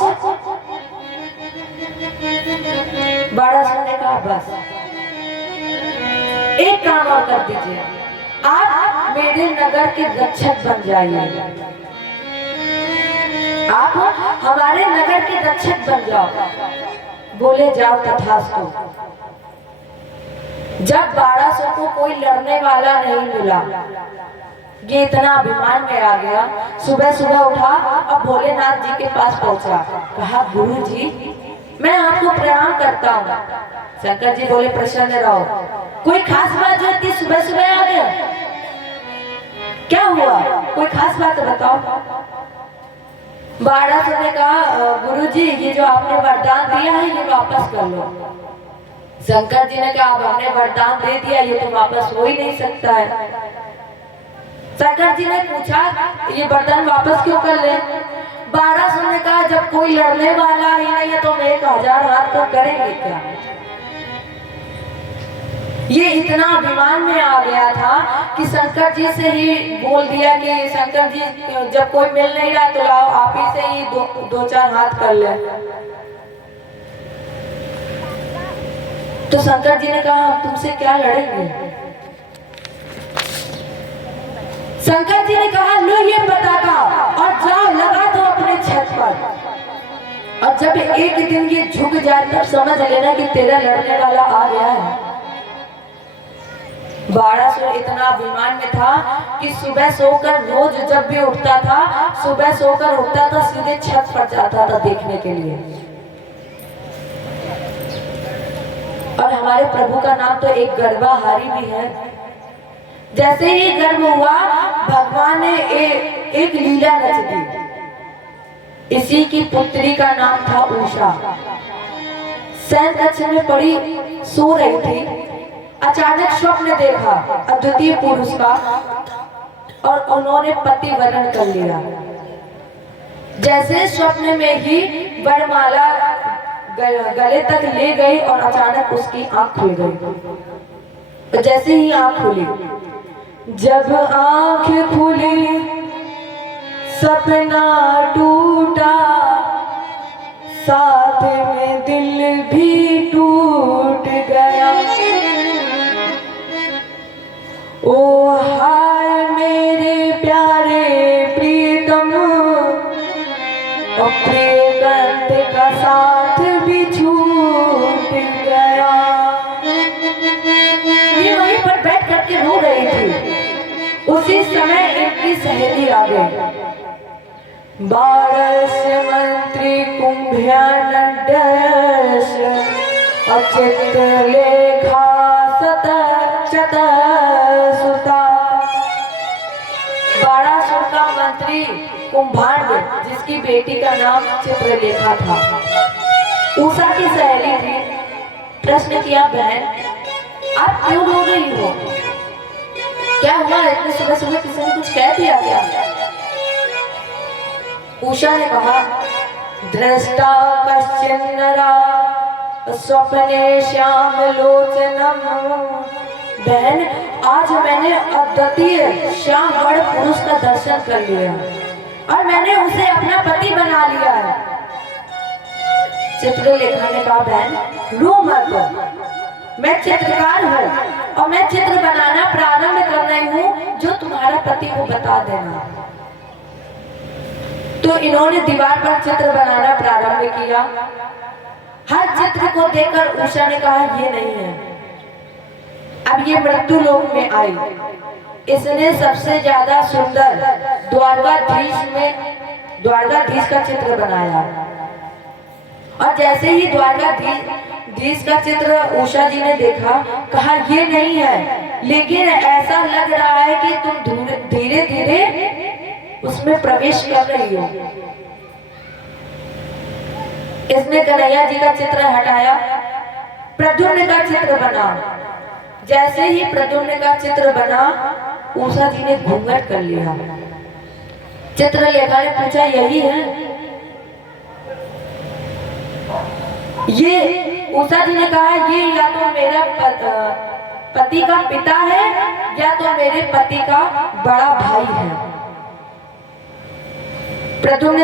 बारासुर ने कहा बस एक काम और कर दीजिए, आप मेरे नगर के रक्षक बन जाइए, आप हमारे नगर के रक्षक बन जाओ। बोले जाओ तथास्तु। जब बारासुर को कोई लड़ने वाला नहीं मिला, ये इतना अभिमान में आ गया, सुबह सुबह उठा और भोलेनाथ जी के पास पहुंचा। कहा गुरु जी मैं आपको प्रणाम करता हूँ। शंकर जी बोले प्रसन्न रहो, कोई खास बात जो इतनी सुबह सुबह आ गया, क्या हुआ, कोई खास बात बताओ। बारासुर ने कहा गुरु जी ये जो आपने वरदान दिया है ये वापस कर लो। शंकर जी ने कहा अब हमने वरदान दे दिया, ये तो वापस हो ही नहीं सकता है। शंकर जी ने पूछा ये वरदान वापस क्यों कर ले? बारासुर ने कहा जब कोई लड़ने वाला ही नहीं है तो हम 1000 हाथ को करेंगे क्या? ये इतना अभिमान में आ गया था कि शंकर जी से ही बोल दिया कि शंकर जी जब कोई मिल नहीं रहा तो लाओ आप ही से ही दो चार हाथ कर ले। तो शंकर जी ने कहा हम तुमसे क्या लड़ेंगे? शंकर जी ने कहा लो ये पताका और जाओ लगा दो अपने छत पर, और जब एक दिन ये झुक जाए तब समझ लेना कि तेरा लड़ने वाला आ गया है। बारासुर इतना अभिमान में था कि सुबह सोकर रोज जब भी उठता था, सुबह सोकर उठता था सीधे छत पर जाता था देखने के लिए। और हमारे प्रभु का नाम तो एक गर्वाहारी भी है। जैसे ही गर्भ हुआ भगवान ने एक लीला रच दी। इसी की पुत्री का नाम था उषा। शयन कक्ष में पड़ी सो रही थी, अचानक स्वप्न देखा अद्वितीय पुरुष का और उन्होंने पति वरण कर लिया। जैसे स्वप्न में ही वरमाला गले तक ले गई और अचानक उसकी आंख खुल गई। जैसे ही आंख खुली, जब आंख खुली सपना टूटा, साथ में दिल भी टूट गया। ओ हाय मेरे प्यारे प्रीतम, और प्रियगंध का साथ भी छूट गया। ये वहीं पर बैठ करके रो रही थी। उसी समय इनकी सहेली आ गई। बारस्य मंत्री कुंभ्यानड्डयश अचित्रलेखा सुता। बारासुर का मंत्री कुंभांड जिसकी बेटी का नाम चित्रलेखा था, उषा की सहेली थी। प्रश्न किया बहन आप क्यों रो रही हो, क्या हुआ? इतने सुबह सुबह किसी ने कुछ कह दिया क्या? उषा ने कहा दृष्टा कश्चिन्नरा स्वप्ने श्याम लोचनम। बहन आज मैंने अद्वितीय श्याम वर्ण पुरुष का दर्शन कर लिया और मैंने उसे अपना पति बना लिया है। चित्रलेखा ने कहा बहन रो मत, मैं चित्रकार हूँ और मैं चित्र बनाना प्रारंभ कर रही हूँ, जो तुम्हारा पति को बता देना। तो इन्होंने दीवार पर चित्र बनाना प्रारंभ किया। हर चित्र को देखकर उषा ने कहा ये नहीं है। अब ये मृत्यु लोक में आई, इसने सबसे ज्यादा सुंदर द्वारकाधीश का चित्र बनाया। और जैसे ही द्वारकाधीश जिस का चित्र उषा जी ने देखा, कहा ये नहीं है, लेकिन ऐसा लग रहा है कि तुम धीरे धीरे उसमें प्रवेश कर रही हो। इसने कन्हैया जी का चित्र हटाया, प्रद्युम्न का चित्र बना। जैसे ही प्रद्युम्न का चित्र बना, उषा जी ने घूंघट कर लिया। चित्रलेखा ने पूछा यही है? ये उषा जी ने कहा ये या तो मेरा पति का पिता है या तो मेरे पति का बड़ा भाई है। प्रद्युम्न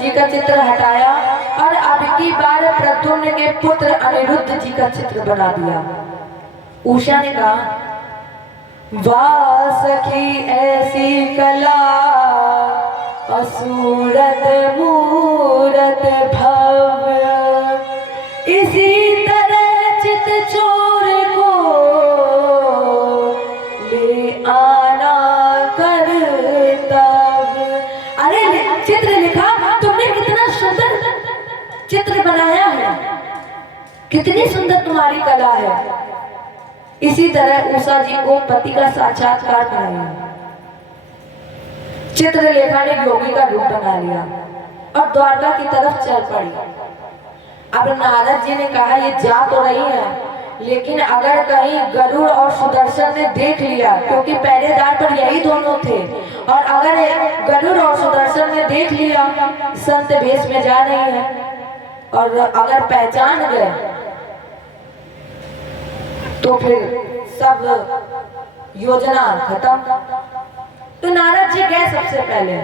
जी का चित्र हटाया और अब की बार प्रद्युम्न के पुत्र अनिरुद्ध जी का चित्र बना दिया। उषा ने कहा वाह सखी ऐसी कला, असूरत मूरत भव्य, इसी तरह चित चोर को ले आना कर्तव्य। अरे चित्र लिखा तुमने, कितना सुंदर चित्र बनाया है, कितनी सुंदर तुम्हारी कला है। इसी तरह उषा जी को पति का साक्षात्कार कराया। चित्रलेखा ने योगी का रूप बना लिया और द्वारका की तरफ चल पड़ी। अब नारद जी ने कहा ये जा तो रही है, लेकिन अगर कहीं गरुड़ और सुदर्शन ने देख लिया, क्योंकि पहरेदार पर यही दोनों थे, और अगर गरुड़ और सुदर्शन ने देख लिया संत भेष में जा रही है और अगर पहचान गए तो फिर सब योजना खत्म। तो नारद जी गए सबसे पहले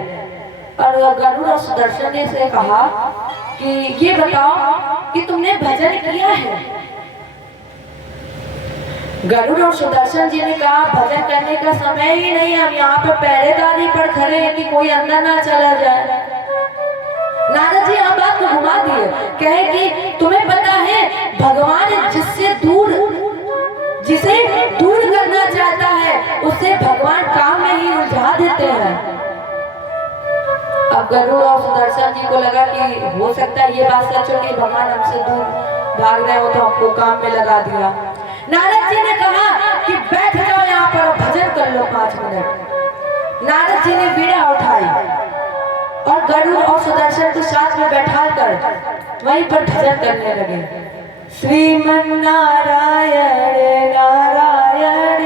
और गरुड़ और सुदर्शन ने से कहा कि ये बताओ कि तुमने भजन किया है। गरुड़ और सुदर्शन जी ने कहा भजन करने का समय ही नहीं, हम यहाँ पे पहरेदारी पर खड़े हैं कि कोई अंदर ना चला जाए। नारद जी आप बात को घुमा दिए, कहे कि तुम्हें पता है भगवान जिसे दूर करना चाहता है उसे भगवान काम में ही उलझा देते हैं। अब गरुड़ और सुदर्शन जी को लगा कि हो सकता है ये बात सच हो कि भगवान हमसे दूर भाग रहे हो, तो हमको काम में लगा दिया। नारद जी ने कहा कि बैठ जाओ यहाँ पर भजन कर लो 5 मिनट। नारद जी ने बीड़ा उठाई और गरुड़ और सुदर्शन को साथ में बैठा कर वहीं पर भजन करने लगे। श्रीमन नारायण नारायण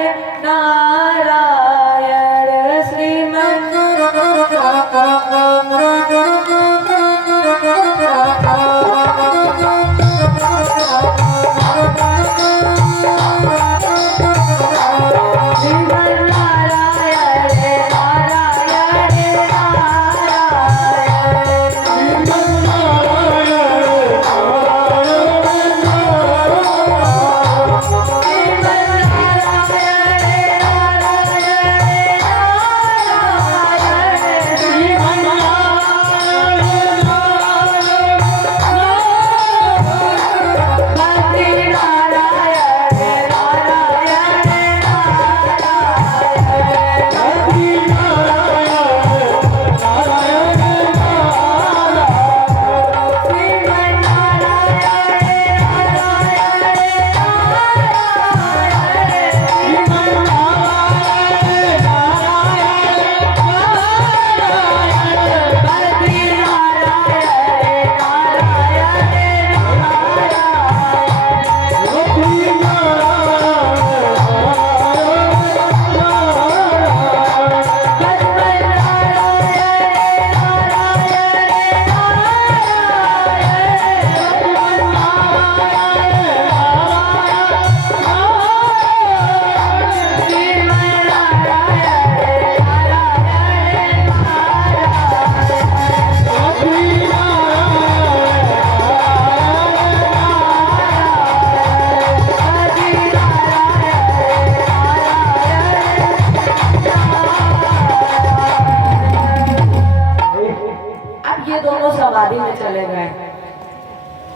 नारायण श्रीमन समाधि में चले गए,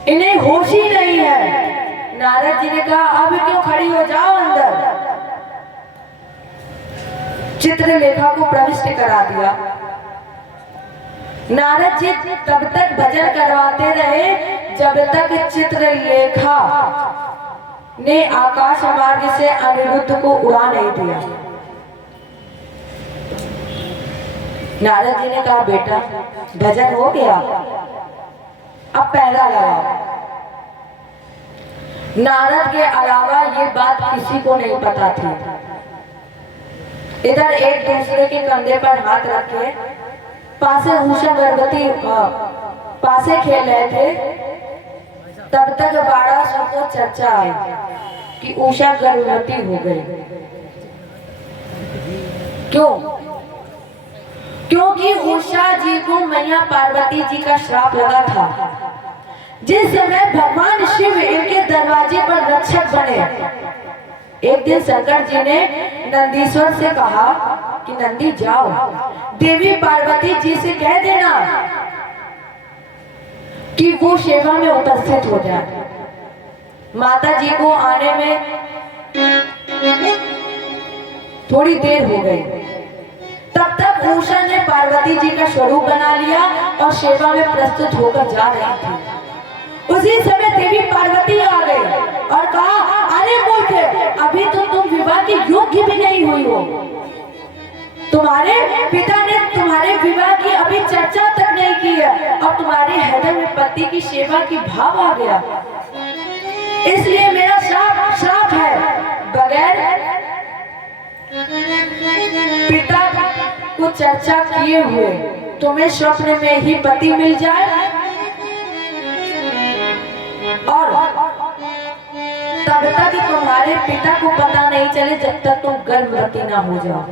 इन्हें होश ही नहीं है। नारद जी ने कहा अब क्यों खड़ी हो, जाओ अंदर। चित्रलेखा को प्रविष्ट करा दिया। नारद जी तब तक भजन करवाते रहे जब तक चित्रलेखा ने आकाश मार्ग से अनिरुद्ध को उड़ा नहीं दिया। नारद जी ने कहा बेटा भजन हो गया, अब पहरा लगाओ। नारद के अलावा ये बात किसी को नहीं पता थी। इधर एक दूसरे के कंधे पर हाथ रखे पासे उषा गर्भवती पासे खेल रहे थे। तब तक बारासुर को चर्चा आई कि उषा गर्भवती हो गई। क्यों? क्योंकि उषा जी को मैया पार्वती जी का श्राप लगा था। जिस समय भगवान शिव इनके दरवाजे पर रक्षक बने, एक दिन शंकर जी ने नंदीश्वर से कहा कि नंदी जाओ देवी पार्वती जी से कह देना कि वो सेवा में उपस्थित हो जाए। माता जी को आने में थोड़ी देर हो गई। तब तक उषा ने पार्वती जी का स्वरूप बना लिया और सेवा में प्रस्तुत होकर जा रही थी। उसी समय देवी पार्वती आ गई और कहा अरे मूर्ख, अभी तो तुम विवाह के योग्य भी नहीं हुई हो। तुम्हारे पिता ने तुम्हारे विवाह की अभी चर्चा तक नहीं की है और तुम्हारे हृदय में पति की सेवा की भाव आ गया। इसलिए मेरा श्राप है, बगैर पिता को चर्चा किए हुए तुम्हें स्वप्न में ही पति मिल जाए और तब तक तुम्हारे पिता को पता नहीं चले जब तक तुम गर्भवती ना हो जाओ।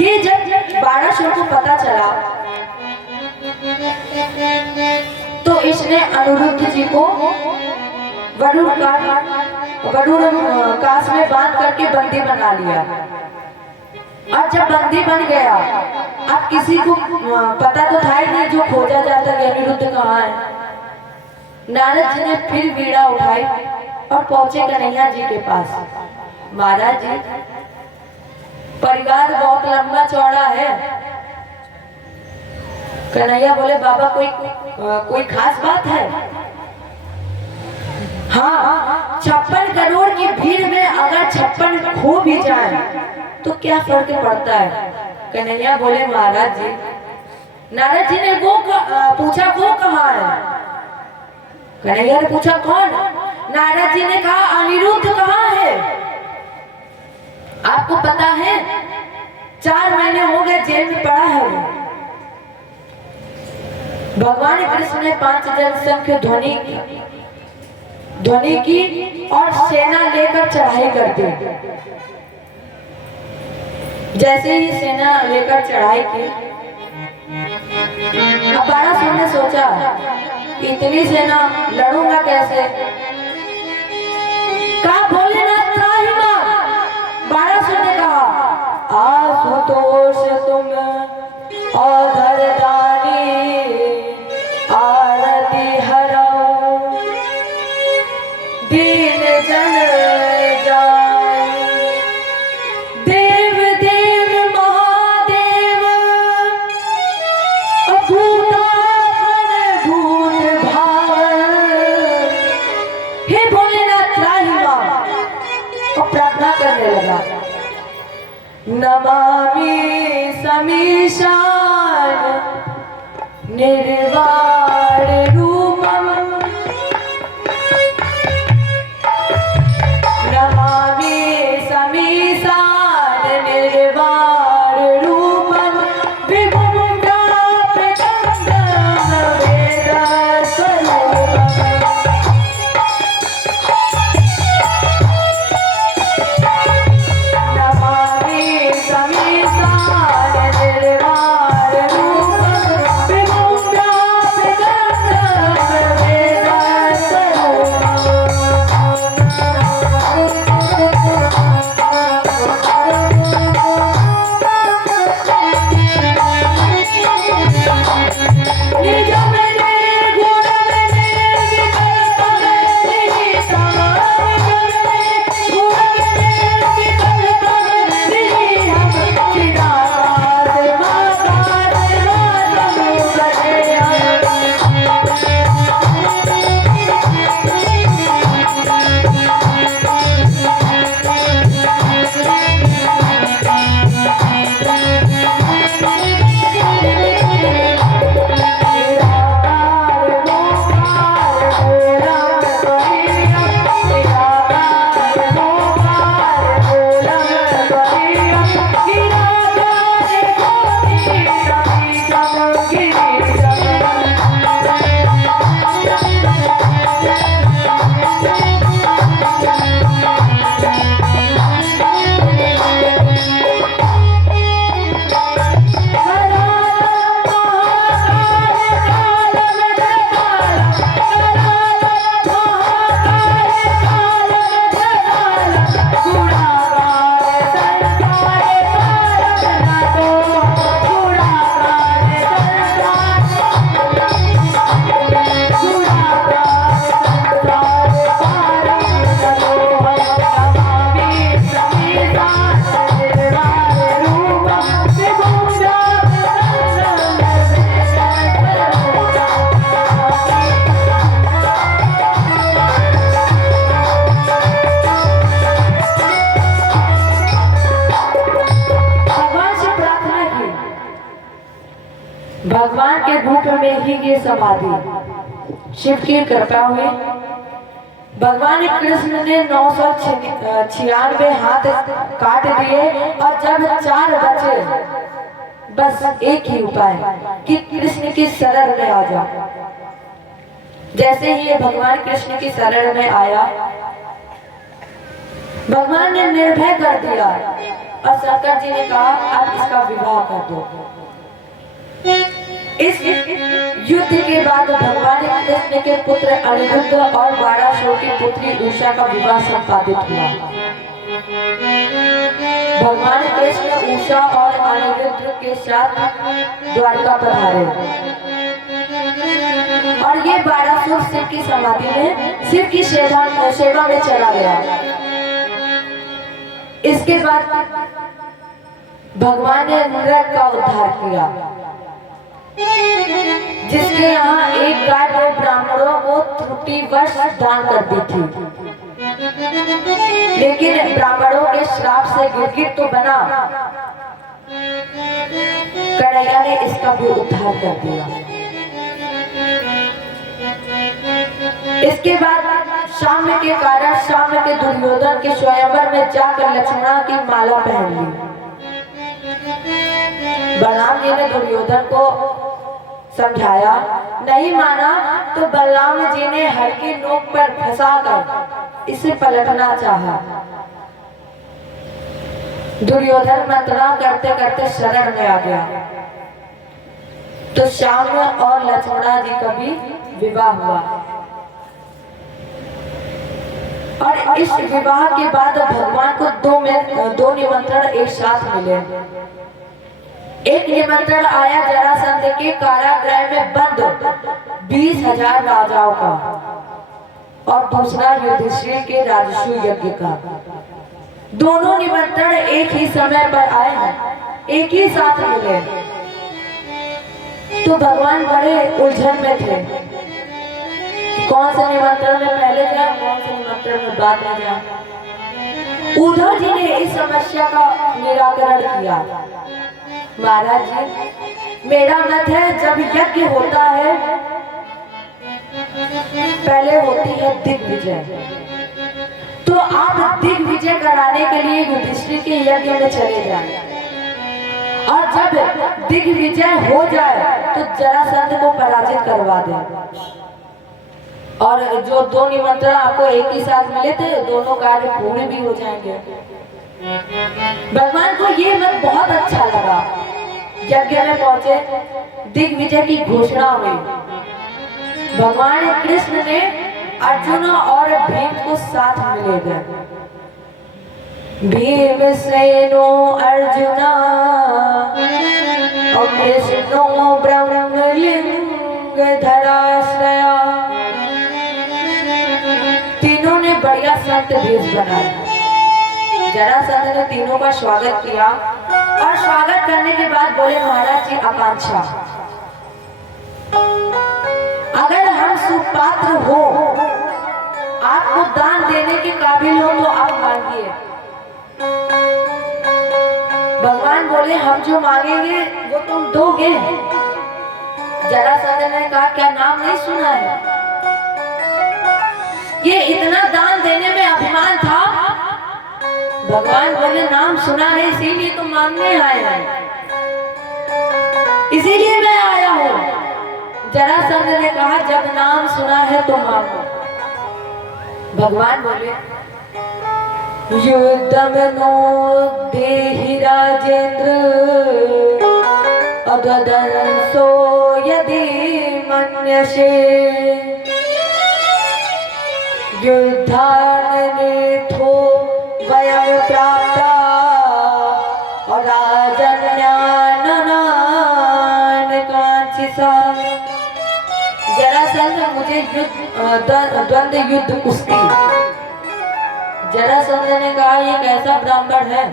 ये जब बारासुर को पता चला तो इसने अनिरुद्ध जी को वरुण काश में बांध करके बंदी बना लिया। और जब बंदी बन गया, अब किसी को पता तो था ही नहीं जो खोजा जाता कि अनिरुद्ध कहाँ है। नारद जी ने फिर वीणा उठाई और पहुंचे कन्हैया जी के पास। महाराज जी, परिवार बहुत लंबा चौड़ा है। कन्हैया बोले बाबा कोई खास बात है? हाँ, 56 करोड़ की भीड़ में अगर 56 खो भी जाए तो क्या फर्क पड़ता है? कन्हैया बोले महाराज जी, नारद जी ने पूछा वो कहाँ है? कन्हैया ने पूछा कौन? नारद जी ने कहा अनिरुद्ध कहाँ है? आपको पता है 4 महीने हो गए जेल में पड़ा है वो। भगवान कृष्ण ने 5 जन शंख ध्वनि की और सेना लेकर चढ़ाई कर दी। जैसे ही सेना लेकर चढ़ाई की, अब बारासुर ने सोचा इतनी सेना लड़ूंगा कैसे? कहा भोलेनाथ त्राहिमाम। बारासुर ने कहा आशुतोष तुम औधर दानी आरती हरौ दीन जन जाय। देव देव महादेव भूतात्मन भूत भाव। हे भोलेनाथ त्राहिमाम। और प्रार्थना करने लगा नमामि समीशान निर्वाण रूपम। नमामि समीशान निर्वाण रूपम विभुं व्यापितं वेद स्वरूपम्। नमामि समीशान निर्वाण रूपम विभुं व्यापितं भगवान के रूप में ही ये समाधि शिव की कृपा हुई। भगवान कृष्ण ने 996 हाथ काट दिए और जब 4 बचे, बस एक ही उपाय कि कृष्ण की शरण में आ जा। जैसे ही ये भगवान कृष्ण की शरण में आया, भगवान ने निर्भय कर दिया और शंकर जी ने कहा अब इसका विवाह कर दो। इस युद्ध के बाद भगवान कृष्ण के पुत्र अनिरुद्ध और बारासुर की पुत्री उषा का विवाह संपादित हुआ। भगवान कृष्ण उषा और अनिरुद्ध के साथ द्वारका पधारे और ये बारासुर शिव की समाधि में शिव की सेवा में चला गया। इसके बाद भगवान ने नरक का उद्धार किया, जिसके यहाँ एक गाय 2 ब्राह्मणों को त्रुटिवश दान कर दी थी, लेकिन ब्राह्मणों के श्राप से गिरगिट तो बना, कन्हैया ने इसका भी उद्धार कर दिया। इसके बाद शाम के कारण शाम के दुर्योधन के स्वयंवर में जाकर लक्ष्मणा की माला पहन ली। बलराम जी ने दुर्योधन को समझाया, नहीं माना तो बलराम जी ने हल्की नोक पर फंसाकर इसे पलटना चाहा। दुर्योधन मंत्रणा करते करते शरण में आ गया, तो श्याम और लक्ष्मणा जी का भी विवाह हुआ। और इस विवाह के बाद भगवान को 2 निमंत्रण एक साथ मिले। एक निमंत्रण आया जरासंध के कारागृह में बंद 20,000 राजाओं का और दूसरा युधिष्ठिर के राजसूय यज्ञ का। दोनों निमंत्रण एक ही समय पर आए हैं, एक ही साथ मिले। तो भगवान बड़े उलझन में थे, कौन से निमंत्रण में पहले जाए, कौन से निमंत्रण में बाद में जाए। उद्धव जी ने इस समस्या का निराकरण किया। महाराज जी, मेरा मत है जब यज्ञ होता है पहले होती है दिग्विजय, तो आप दिग्विजय कराने के लिए युधिष्ठिर के यज्ञ में चले जाएं, और जब दिग्विजय हो जाए तो जरासंध को पराजित करवा दें। और जो 2 निमंत्रण आपको एक ही साथ मिले थे, दोनों कार्य पूर्ण भी हो जाएंगे। भगवान को ये मत बहुत अच्छा लगा। यज्ञ में पहुंचे, दिग्विजय की घोषणा हुई। भगवान कृष्ण ने अर्जुन और भीम को साथ मिले गए। भीमसेनो अर्जुना और कृष्णो ब्रह्मलिंग धराश्रया, तीनों ने बढ़िया संत भेष बनाया। जरासंध ने तीनों का स्वागत किया और स्वागत करने के बाद बोले, महाराज जी आकांक्षा, अगर हम सुपात्र हो, आपको दान देने के काबिल हो तो आप मांगिए। भगवान बोले, हम जो मांगेंगे वो तुम दोगे। जरासंध ने कहा, क्या नाम नहीं सुना है? ये इतना दान देने में अभिमान था। भगवान बोले, नाम सुना है इसीलिए तो मांगने आए हैं, इसीलिए मैं आया हूँ। जरासंध ने कहा, जब नाम सुना है तो मांगो। भगवान बोले, युद्धमनो देहि राजेंद्र अददंसो यदि मन्यसे, युद्धानेथो वयं प्राप्ता और राजन्याननान कांचिसा। जरासंध मुझे द्वंद्व युद्ध कुश्ती। जरासंध ने कहा, ये कैसा ब्राह्मण है?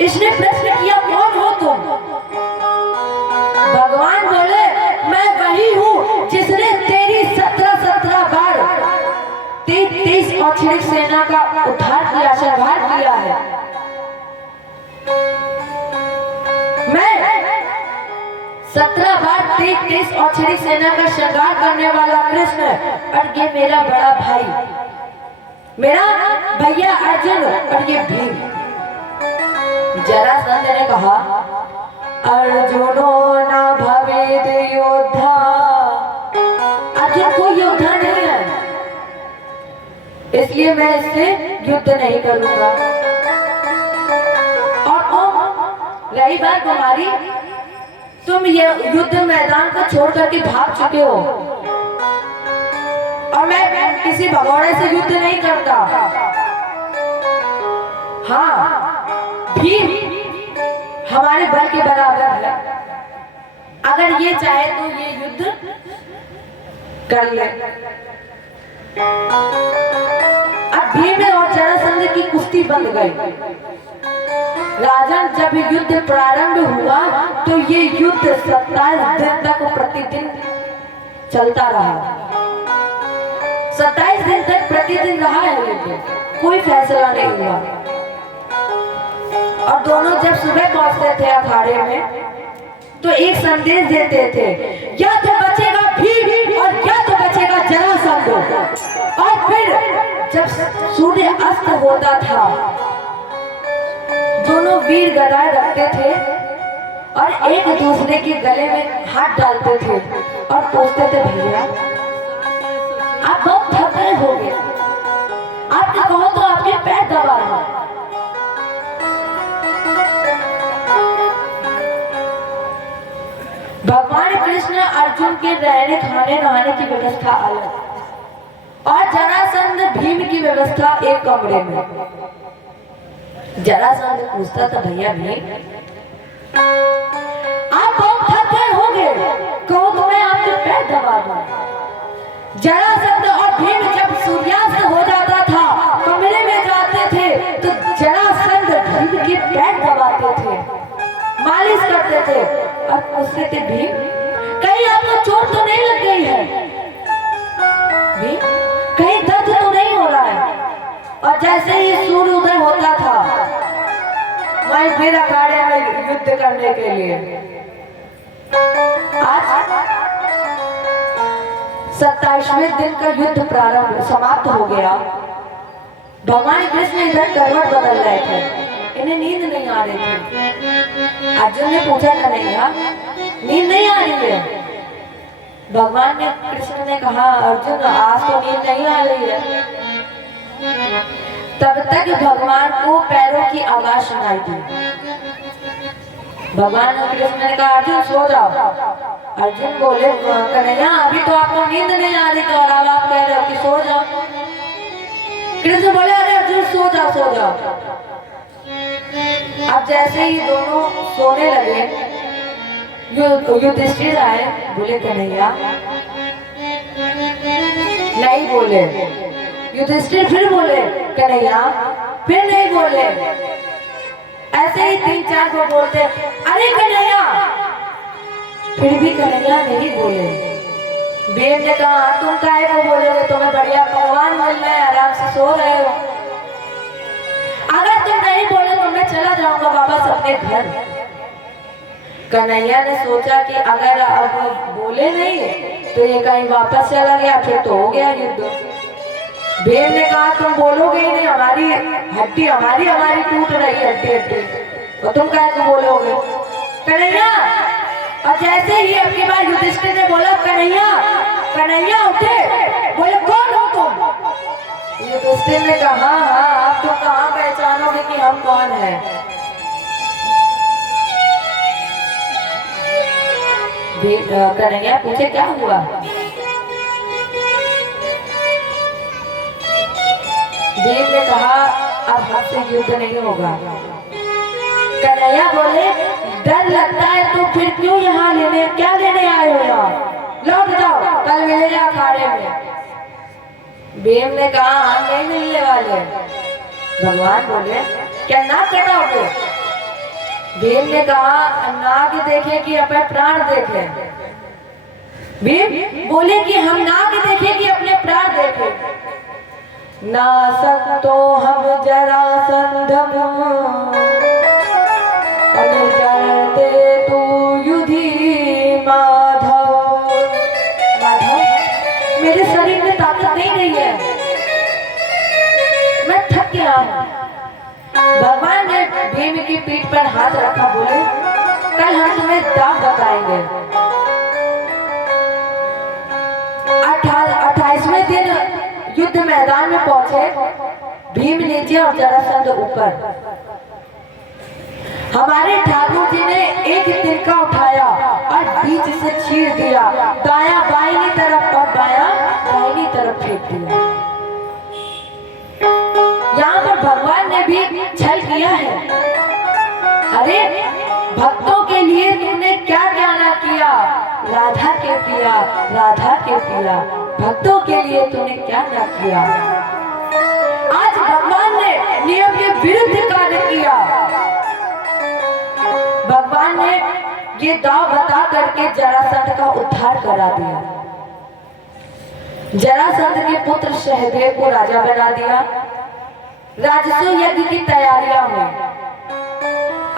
इसने प्रश्न किया, कौन हो तुम? भगवान बोले, मैं वही हूँ जिसने तेरी 17 बार 33 औक्षणिक सेना का उद्धार किया, संहार किया है। मैं 17 बार तेज और छड़ी सेना का श्रृंगार करने वाला कृष्ण और ये मेरा बड़ा भाई, मेरा भैया अर्जुन और ये भीम। जरासंध ने कहा अर्जुनो न भवेद योद्धा, अर्जुन कोई योद्धा नहीं है, इसलिए मैं इससे युद्ध नहीं करूंगा। और रही बात तुम्हारी, तुम ये युद्ध मैदान को छोड़ करके भाग चुके हो और मैं किसी भगोड़े से युद्ध नहीं करता। हाँ, भीम हमारे बल के बराबर है, अगर ये चाहे तो ये युद्ध कर ले। अब भीम और जरासंध की कुश्ती बंद गई। राजन, जब युद्ध प्रारंभ हुआ तो ये युद्ध 27 दिन तक प्रतिदिन चलता रहा। 27 दिन तक प्रतिदिन रहा है युद्ध, कोई फैसला नहीं हुआ। और दोनों जब सुबह पहुंचते थे अखाड़े में तो एक संदेश देते थे, या तो बचेगा भीम और या तो बचेगा जरासंध। और फिर जब सूर्य अस्त होता था दोनों वीर गदाएं रखते थे और एक दूसरे के गले में हाथ डालते थे और पूछते थे, भैया आप बहुत थक गए होंगे, आप कहो तो आपके पैर दबा दो। भगवान कृष्ण अर्जुन के रहने खाने नहाने की व्यवस्था अलग और जरासंध भीम की व्यवस्था एक कमरे में। जरासंध पूछता था, भैया भीम आप बहुत थक गए होंगे, कहो तो मैं आपके पैर दबा दूं। जरासंध और भीम जब सूर्यास्त हो जाता था कमरे में जाते थे तो जरासंध भीम के पैर दबाते थे, मालिश करते थे और पूछते थे, भीम कहीं आपको चोट तो नहीं लग गई है, भीम कहीं दर्द तो नहीं हो रहा है। और जैसे ही सूर्य उदय होता था वहीं फिर अखाड़े में युद्ध करने के लिए। आज 27वें दिन का युद्ध प्रारंभ समाप्त हो गया। भगवान कृष्ण इधर करवट बदल रहे थे, इन्हें नींद नहीं आ रही थी। अर्जुन ने पूछा, कन्हैया नींद नहीं आ रही है? भगवान ने कृष्ण ने कहा, अर्जुन आज तो नींद नहीं आ रही है। तब तक भगवान को पैरों की आवाज सुनाई दी। भगवान कृष्ण ने कहा, अर्जुन सो जाओ। अर्जुन बोले, कन्हैया अभी तो आपको नींद नहीं आ रही तो और आप कह रहे हो कि सो जाओ। कृष्ण बोले, अरे अर्जुन सो जाओ सो जाओ। अब जैसे ही दोनों सोने लगे युधिष्ठिर आए, बोले कन्हैया नहीं बोले। युधिष्ठिर फिर बोले कन्हैया, फिर नहीं बोले। ऐसे ही 3-4 को बोलते, अरे कन्हैया, फिर भी कन्हैया नहीं बोले। भीम ने कहा, तुम काहे को बोलोगे, तुम्हें बढ़िया भगवान मिल रहे हैं, आराम से सो रहे हो। अगर तुम नहीं बोले तो मैं चला जाऊंगा वापस अपने घर। कन्हैया ने सोचा कि अगर अब बोले नहीं तो ये कहीं वापस चला गया फिर तो हो गया युद्ध। भीम ने कहा, तुम बोलोगे ही नहीं, हमारी हड्डी हमारी टूट रही है हड्डी, तो तुम काहे को बोलोगे कन्हैया। और जैसे ही अपनी बार युधिष्ठिर ने बोला, कन्हैया कन्हैया उठे, बोले कौन हो तुम? युधिष्ठिर ने कहा, हाँ आप तो कहाँ पहचानोगे कि हम कौन हैं? कन्हैया पूछे, क्या हुआ? भीम ने कहा, अब हमसे युद्ध नहीं होगा। कन्हैया बोले, डर लगता है तो फिर क्यों यहाँ लेने, क्या लेने आए हो यहाँ? लौट जाओ, कल मिलेगा अखाड़े में। भीम ने कहा, हम नहीं मिलने वाले। भगवान बोले, क्या नाक कटाओगे? भीम ने कहा, नाक देखे कि अपने प्राण देखे? भीम बोले कि हम नाक देखे कि अपने प्राण देखे। नासक तो हम जरासंधम अनुजरते तू युधिष्ठिरम। किया है। भगवान ने भीम की पीठ पर हाथ रखा, बोले कल हम तुम्हें दाव बताएंगे। 28वें दिन युद्ध मैदान में पहुंचे। भीम नीचे और जरासंध ऊपर। हमारे ठाकुर जी ने एक तिनका उठाया और बीच से चीर दिया, दाया बाईं तरफ और बाया दाहिनी तरफ फेंक दिया। यहाँ पर भगवान ने भी छल किया है। अरे भक्तों के लिए तूने क्या क्या ना किया, राधा के पिया, राधा के पिया, भक्तों के लिए तूने क्या ना किया। आज भगवान ने नियम के विरुद्ध कार्य किया। भगवान ने ये दाव बता करके जरासंध का उद्धार करा दिया। जरासंध के पुत्र सहदेव को राजा बना दिया। राजस्व यज्ञ की तैयारियां हुई।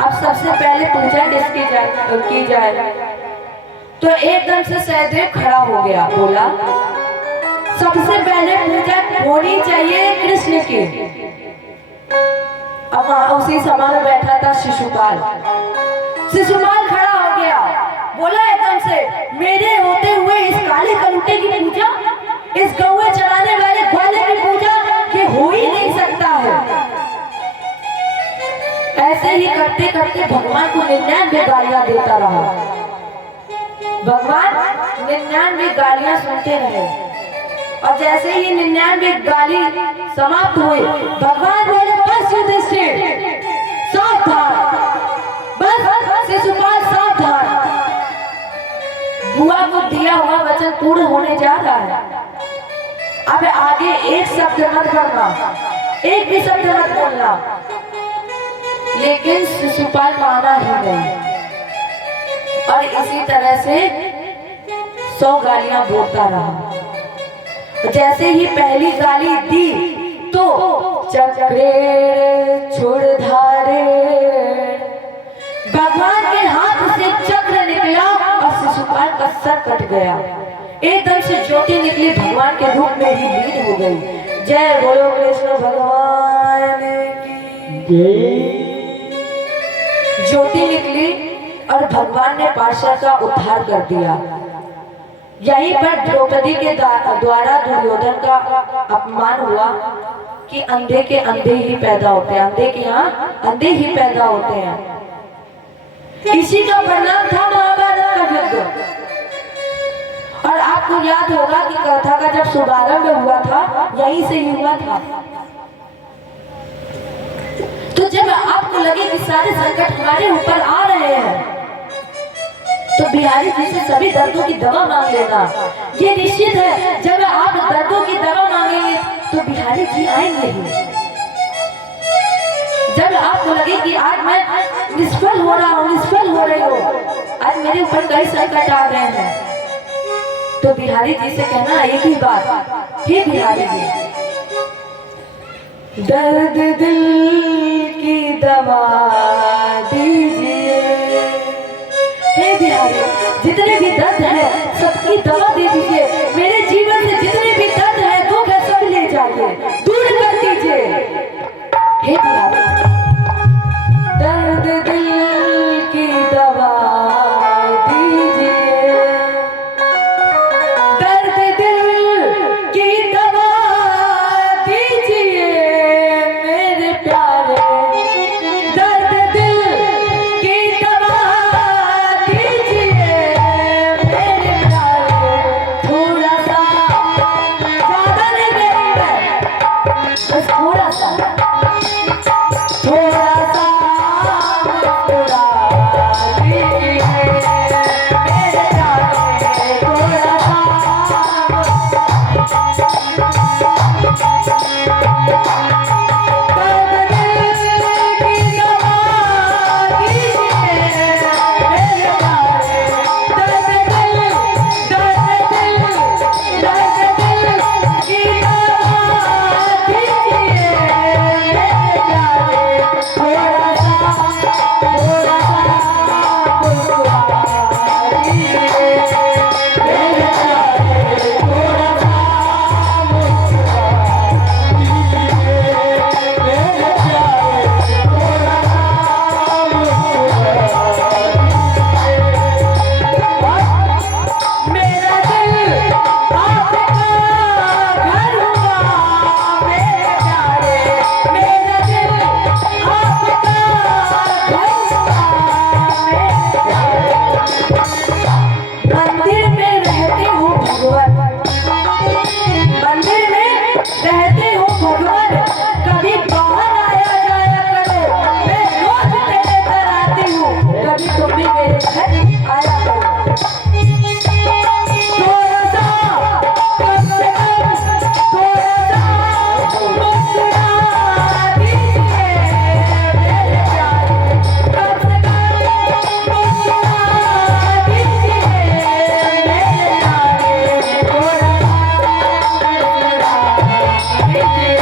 अब सबसे पहले पूजा की जाए तो एकदम से सहदेव खड़ा हो गया, बोला सबसे पहले पूजा होनी चाहिए कृष्ण की। अब वहां उसी सभा में बैठा था शिशुपाल। शिशुपाल खड़ा हो गया, बोला एकदम से मेरे होते हुए इस काले कलूटे की पूजा, इस गौवे चराने वाले ग्वाले की पूजा, ये हो ही नहीं सकता है। ऐसे ही करते करते भगवान को 99 गालियां देता रहा। भगवान 99 गालियां सुनते रहे और जैसे ही 99 गाली समाप्त हुई, भगवान बोले बस युधिष्ठिर सावधान, बस शिशुपाल सावधान, बुआ को दिया हुआ वचन पूर्ण होने जा रहा है। अब आगे एक शब्द मत करना, एक भी शब्द मत बोलना। लेकिन शिशुपाल माना ही नहीं और इसी तरह से 100 गालियां बोलता रहा। जैसे ही पहली गाली दी तो चक्रे छुड़धारे, भगवान के हाथ से चक्र निकला और शिशुपाल का सर कट गया। एकदम से ज्योति निकली, भगवान के रूप में ही लीन हो गई। जय बोलो कृष्ण भगवान की। ज्योति निकली और भगवान ने पार्षद का उद्धार कर दिया। यहीं पर द्रौपदी के द्वारा दुर्योधन का अपमान हुआ कि अंधे के अंधे ही पैदा होते हैं, अंधे के यहाँ अंधे ही पैदा होते हैं। इसी का परिणाम था महाभारत का युद्ध। और आपको याद होगा कि कथा का जब शुभारंभ हुआ था यहीं से ही हुआ था। तो जब आपको लगे कि सारे संकट हमारे ऊपर आ रहे हैं तो बिहारी जी से सभी दर्दों की दवा मांग लेना। ये निश्चित है जब आप दर्दों की दवा मांगेंगे तो बिहारी जी आएंगे ही। जब आपको लगे कि आज मैं निष्फल हो रहा हूँ, निष्फल हो रही हूँ, आज मेरे ऊपर कई संकट आ गए हैं, तो बिहारी जी से कहना एक ही बात, हे बिहारी जी दर्द दिल की दवा दीजिए। हे बिहारी जितने भी दर्द है सबकी दवा दे दीजिए। मेरे जीवन से जितने भी दर्द है दुख है सब ले जाइए, दूर कर दीजिए। हे बिहारी दर्द दिल की दवा दीजिए, दर्द दिल की दवा दीजिए मेरे प्यारे, दर्द दिल की दवा दीजिए मेरे प्यारे। थोड़ी देखकर आया करो। थोड़ा सा कम से कम थोड़ा सा मुस्कुरा दीजिए मेरे प्यारे, कम से कम मुस्कुरा दीजिए मेरे प्यारे, थोड़ा सा मुस्कुरा दीजिए।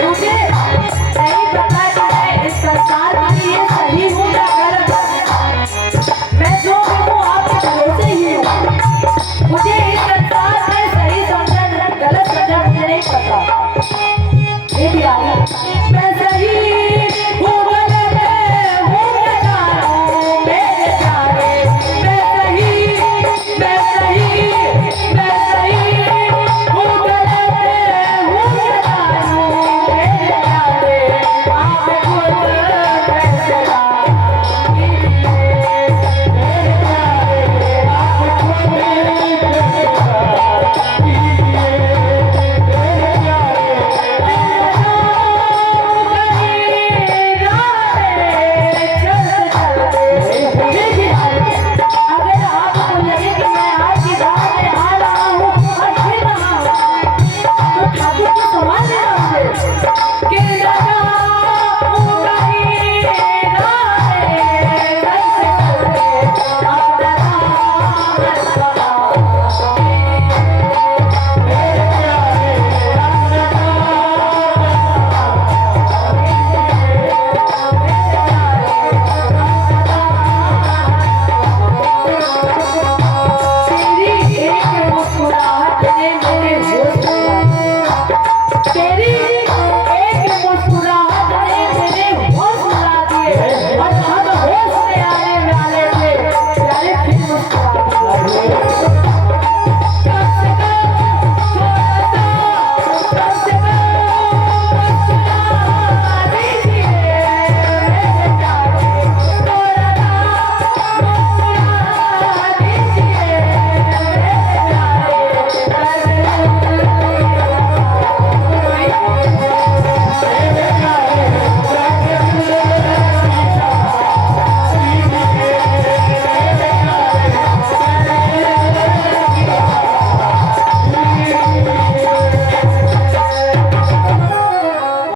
मुझे नहीं पता कि मैं इस संसार के लिए सही हूँ या गलत। मैं जो भी हूँ आपके भरोसे ही हूँ। मुझे इस संसार में सही समझा गलत समझा मुझे नहीं पता। ये बिहारी मैं सही हूँ गलत हूँ न जानूं मेरे प्यारे, मैं सही हूँ गलत हूँ न जानूं मेरे प्यारे, आप खुद फैसला कीजिए मेरे प्यारे, आप खुद अगर आपको लगे कि मैं आपकी राह में आ रहा हूँ और फिर रहा हूँ, तो ठाकुर को सवाल देना मुझे कि लगा हूँ कहीं राह में, कैसे चले अपना राह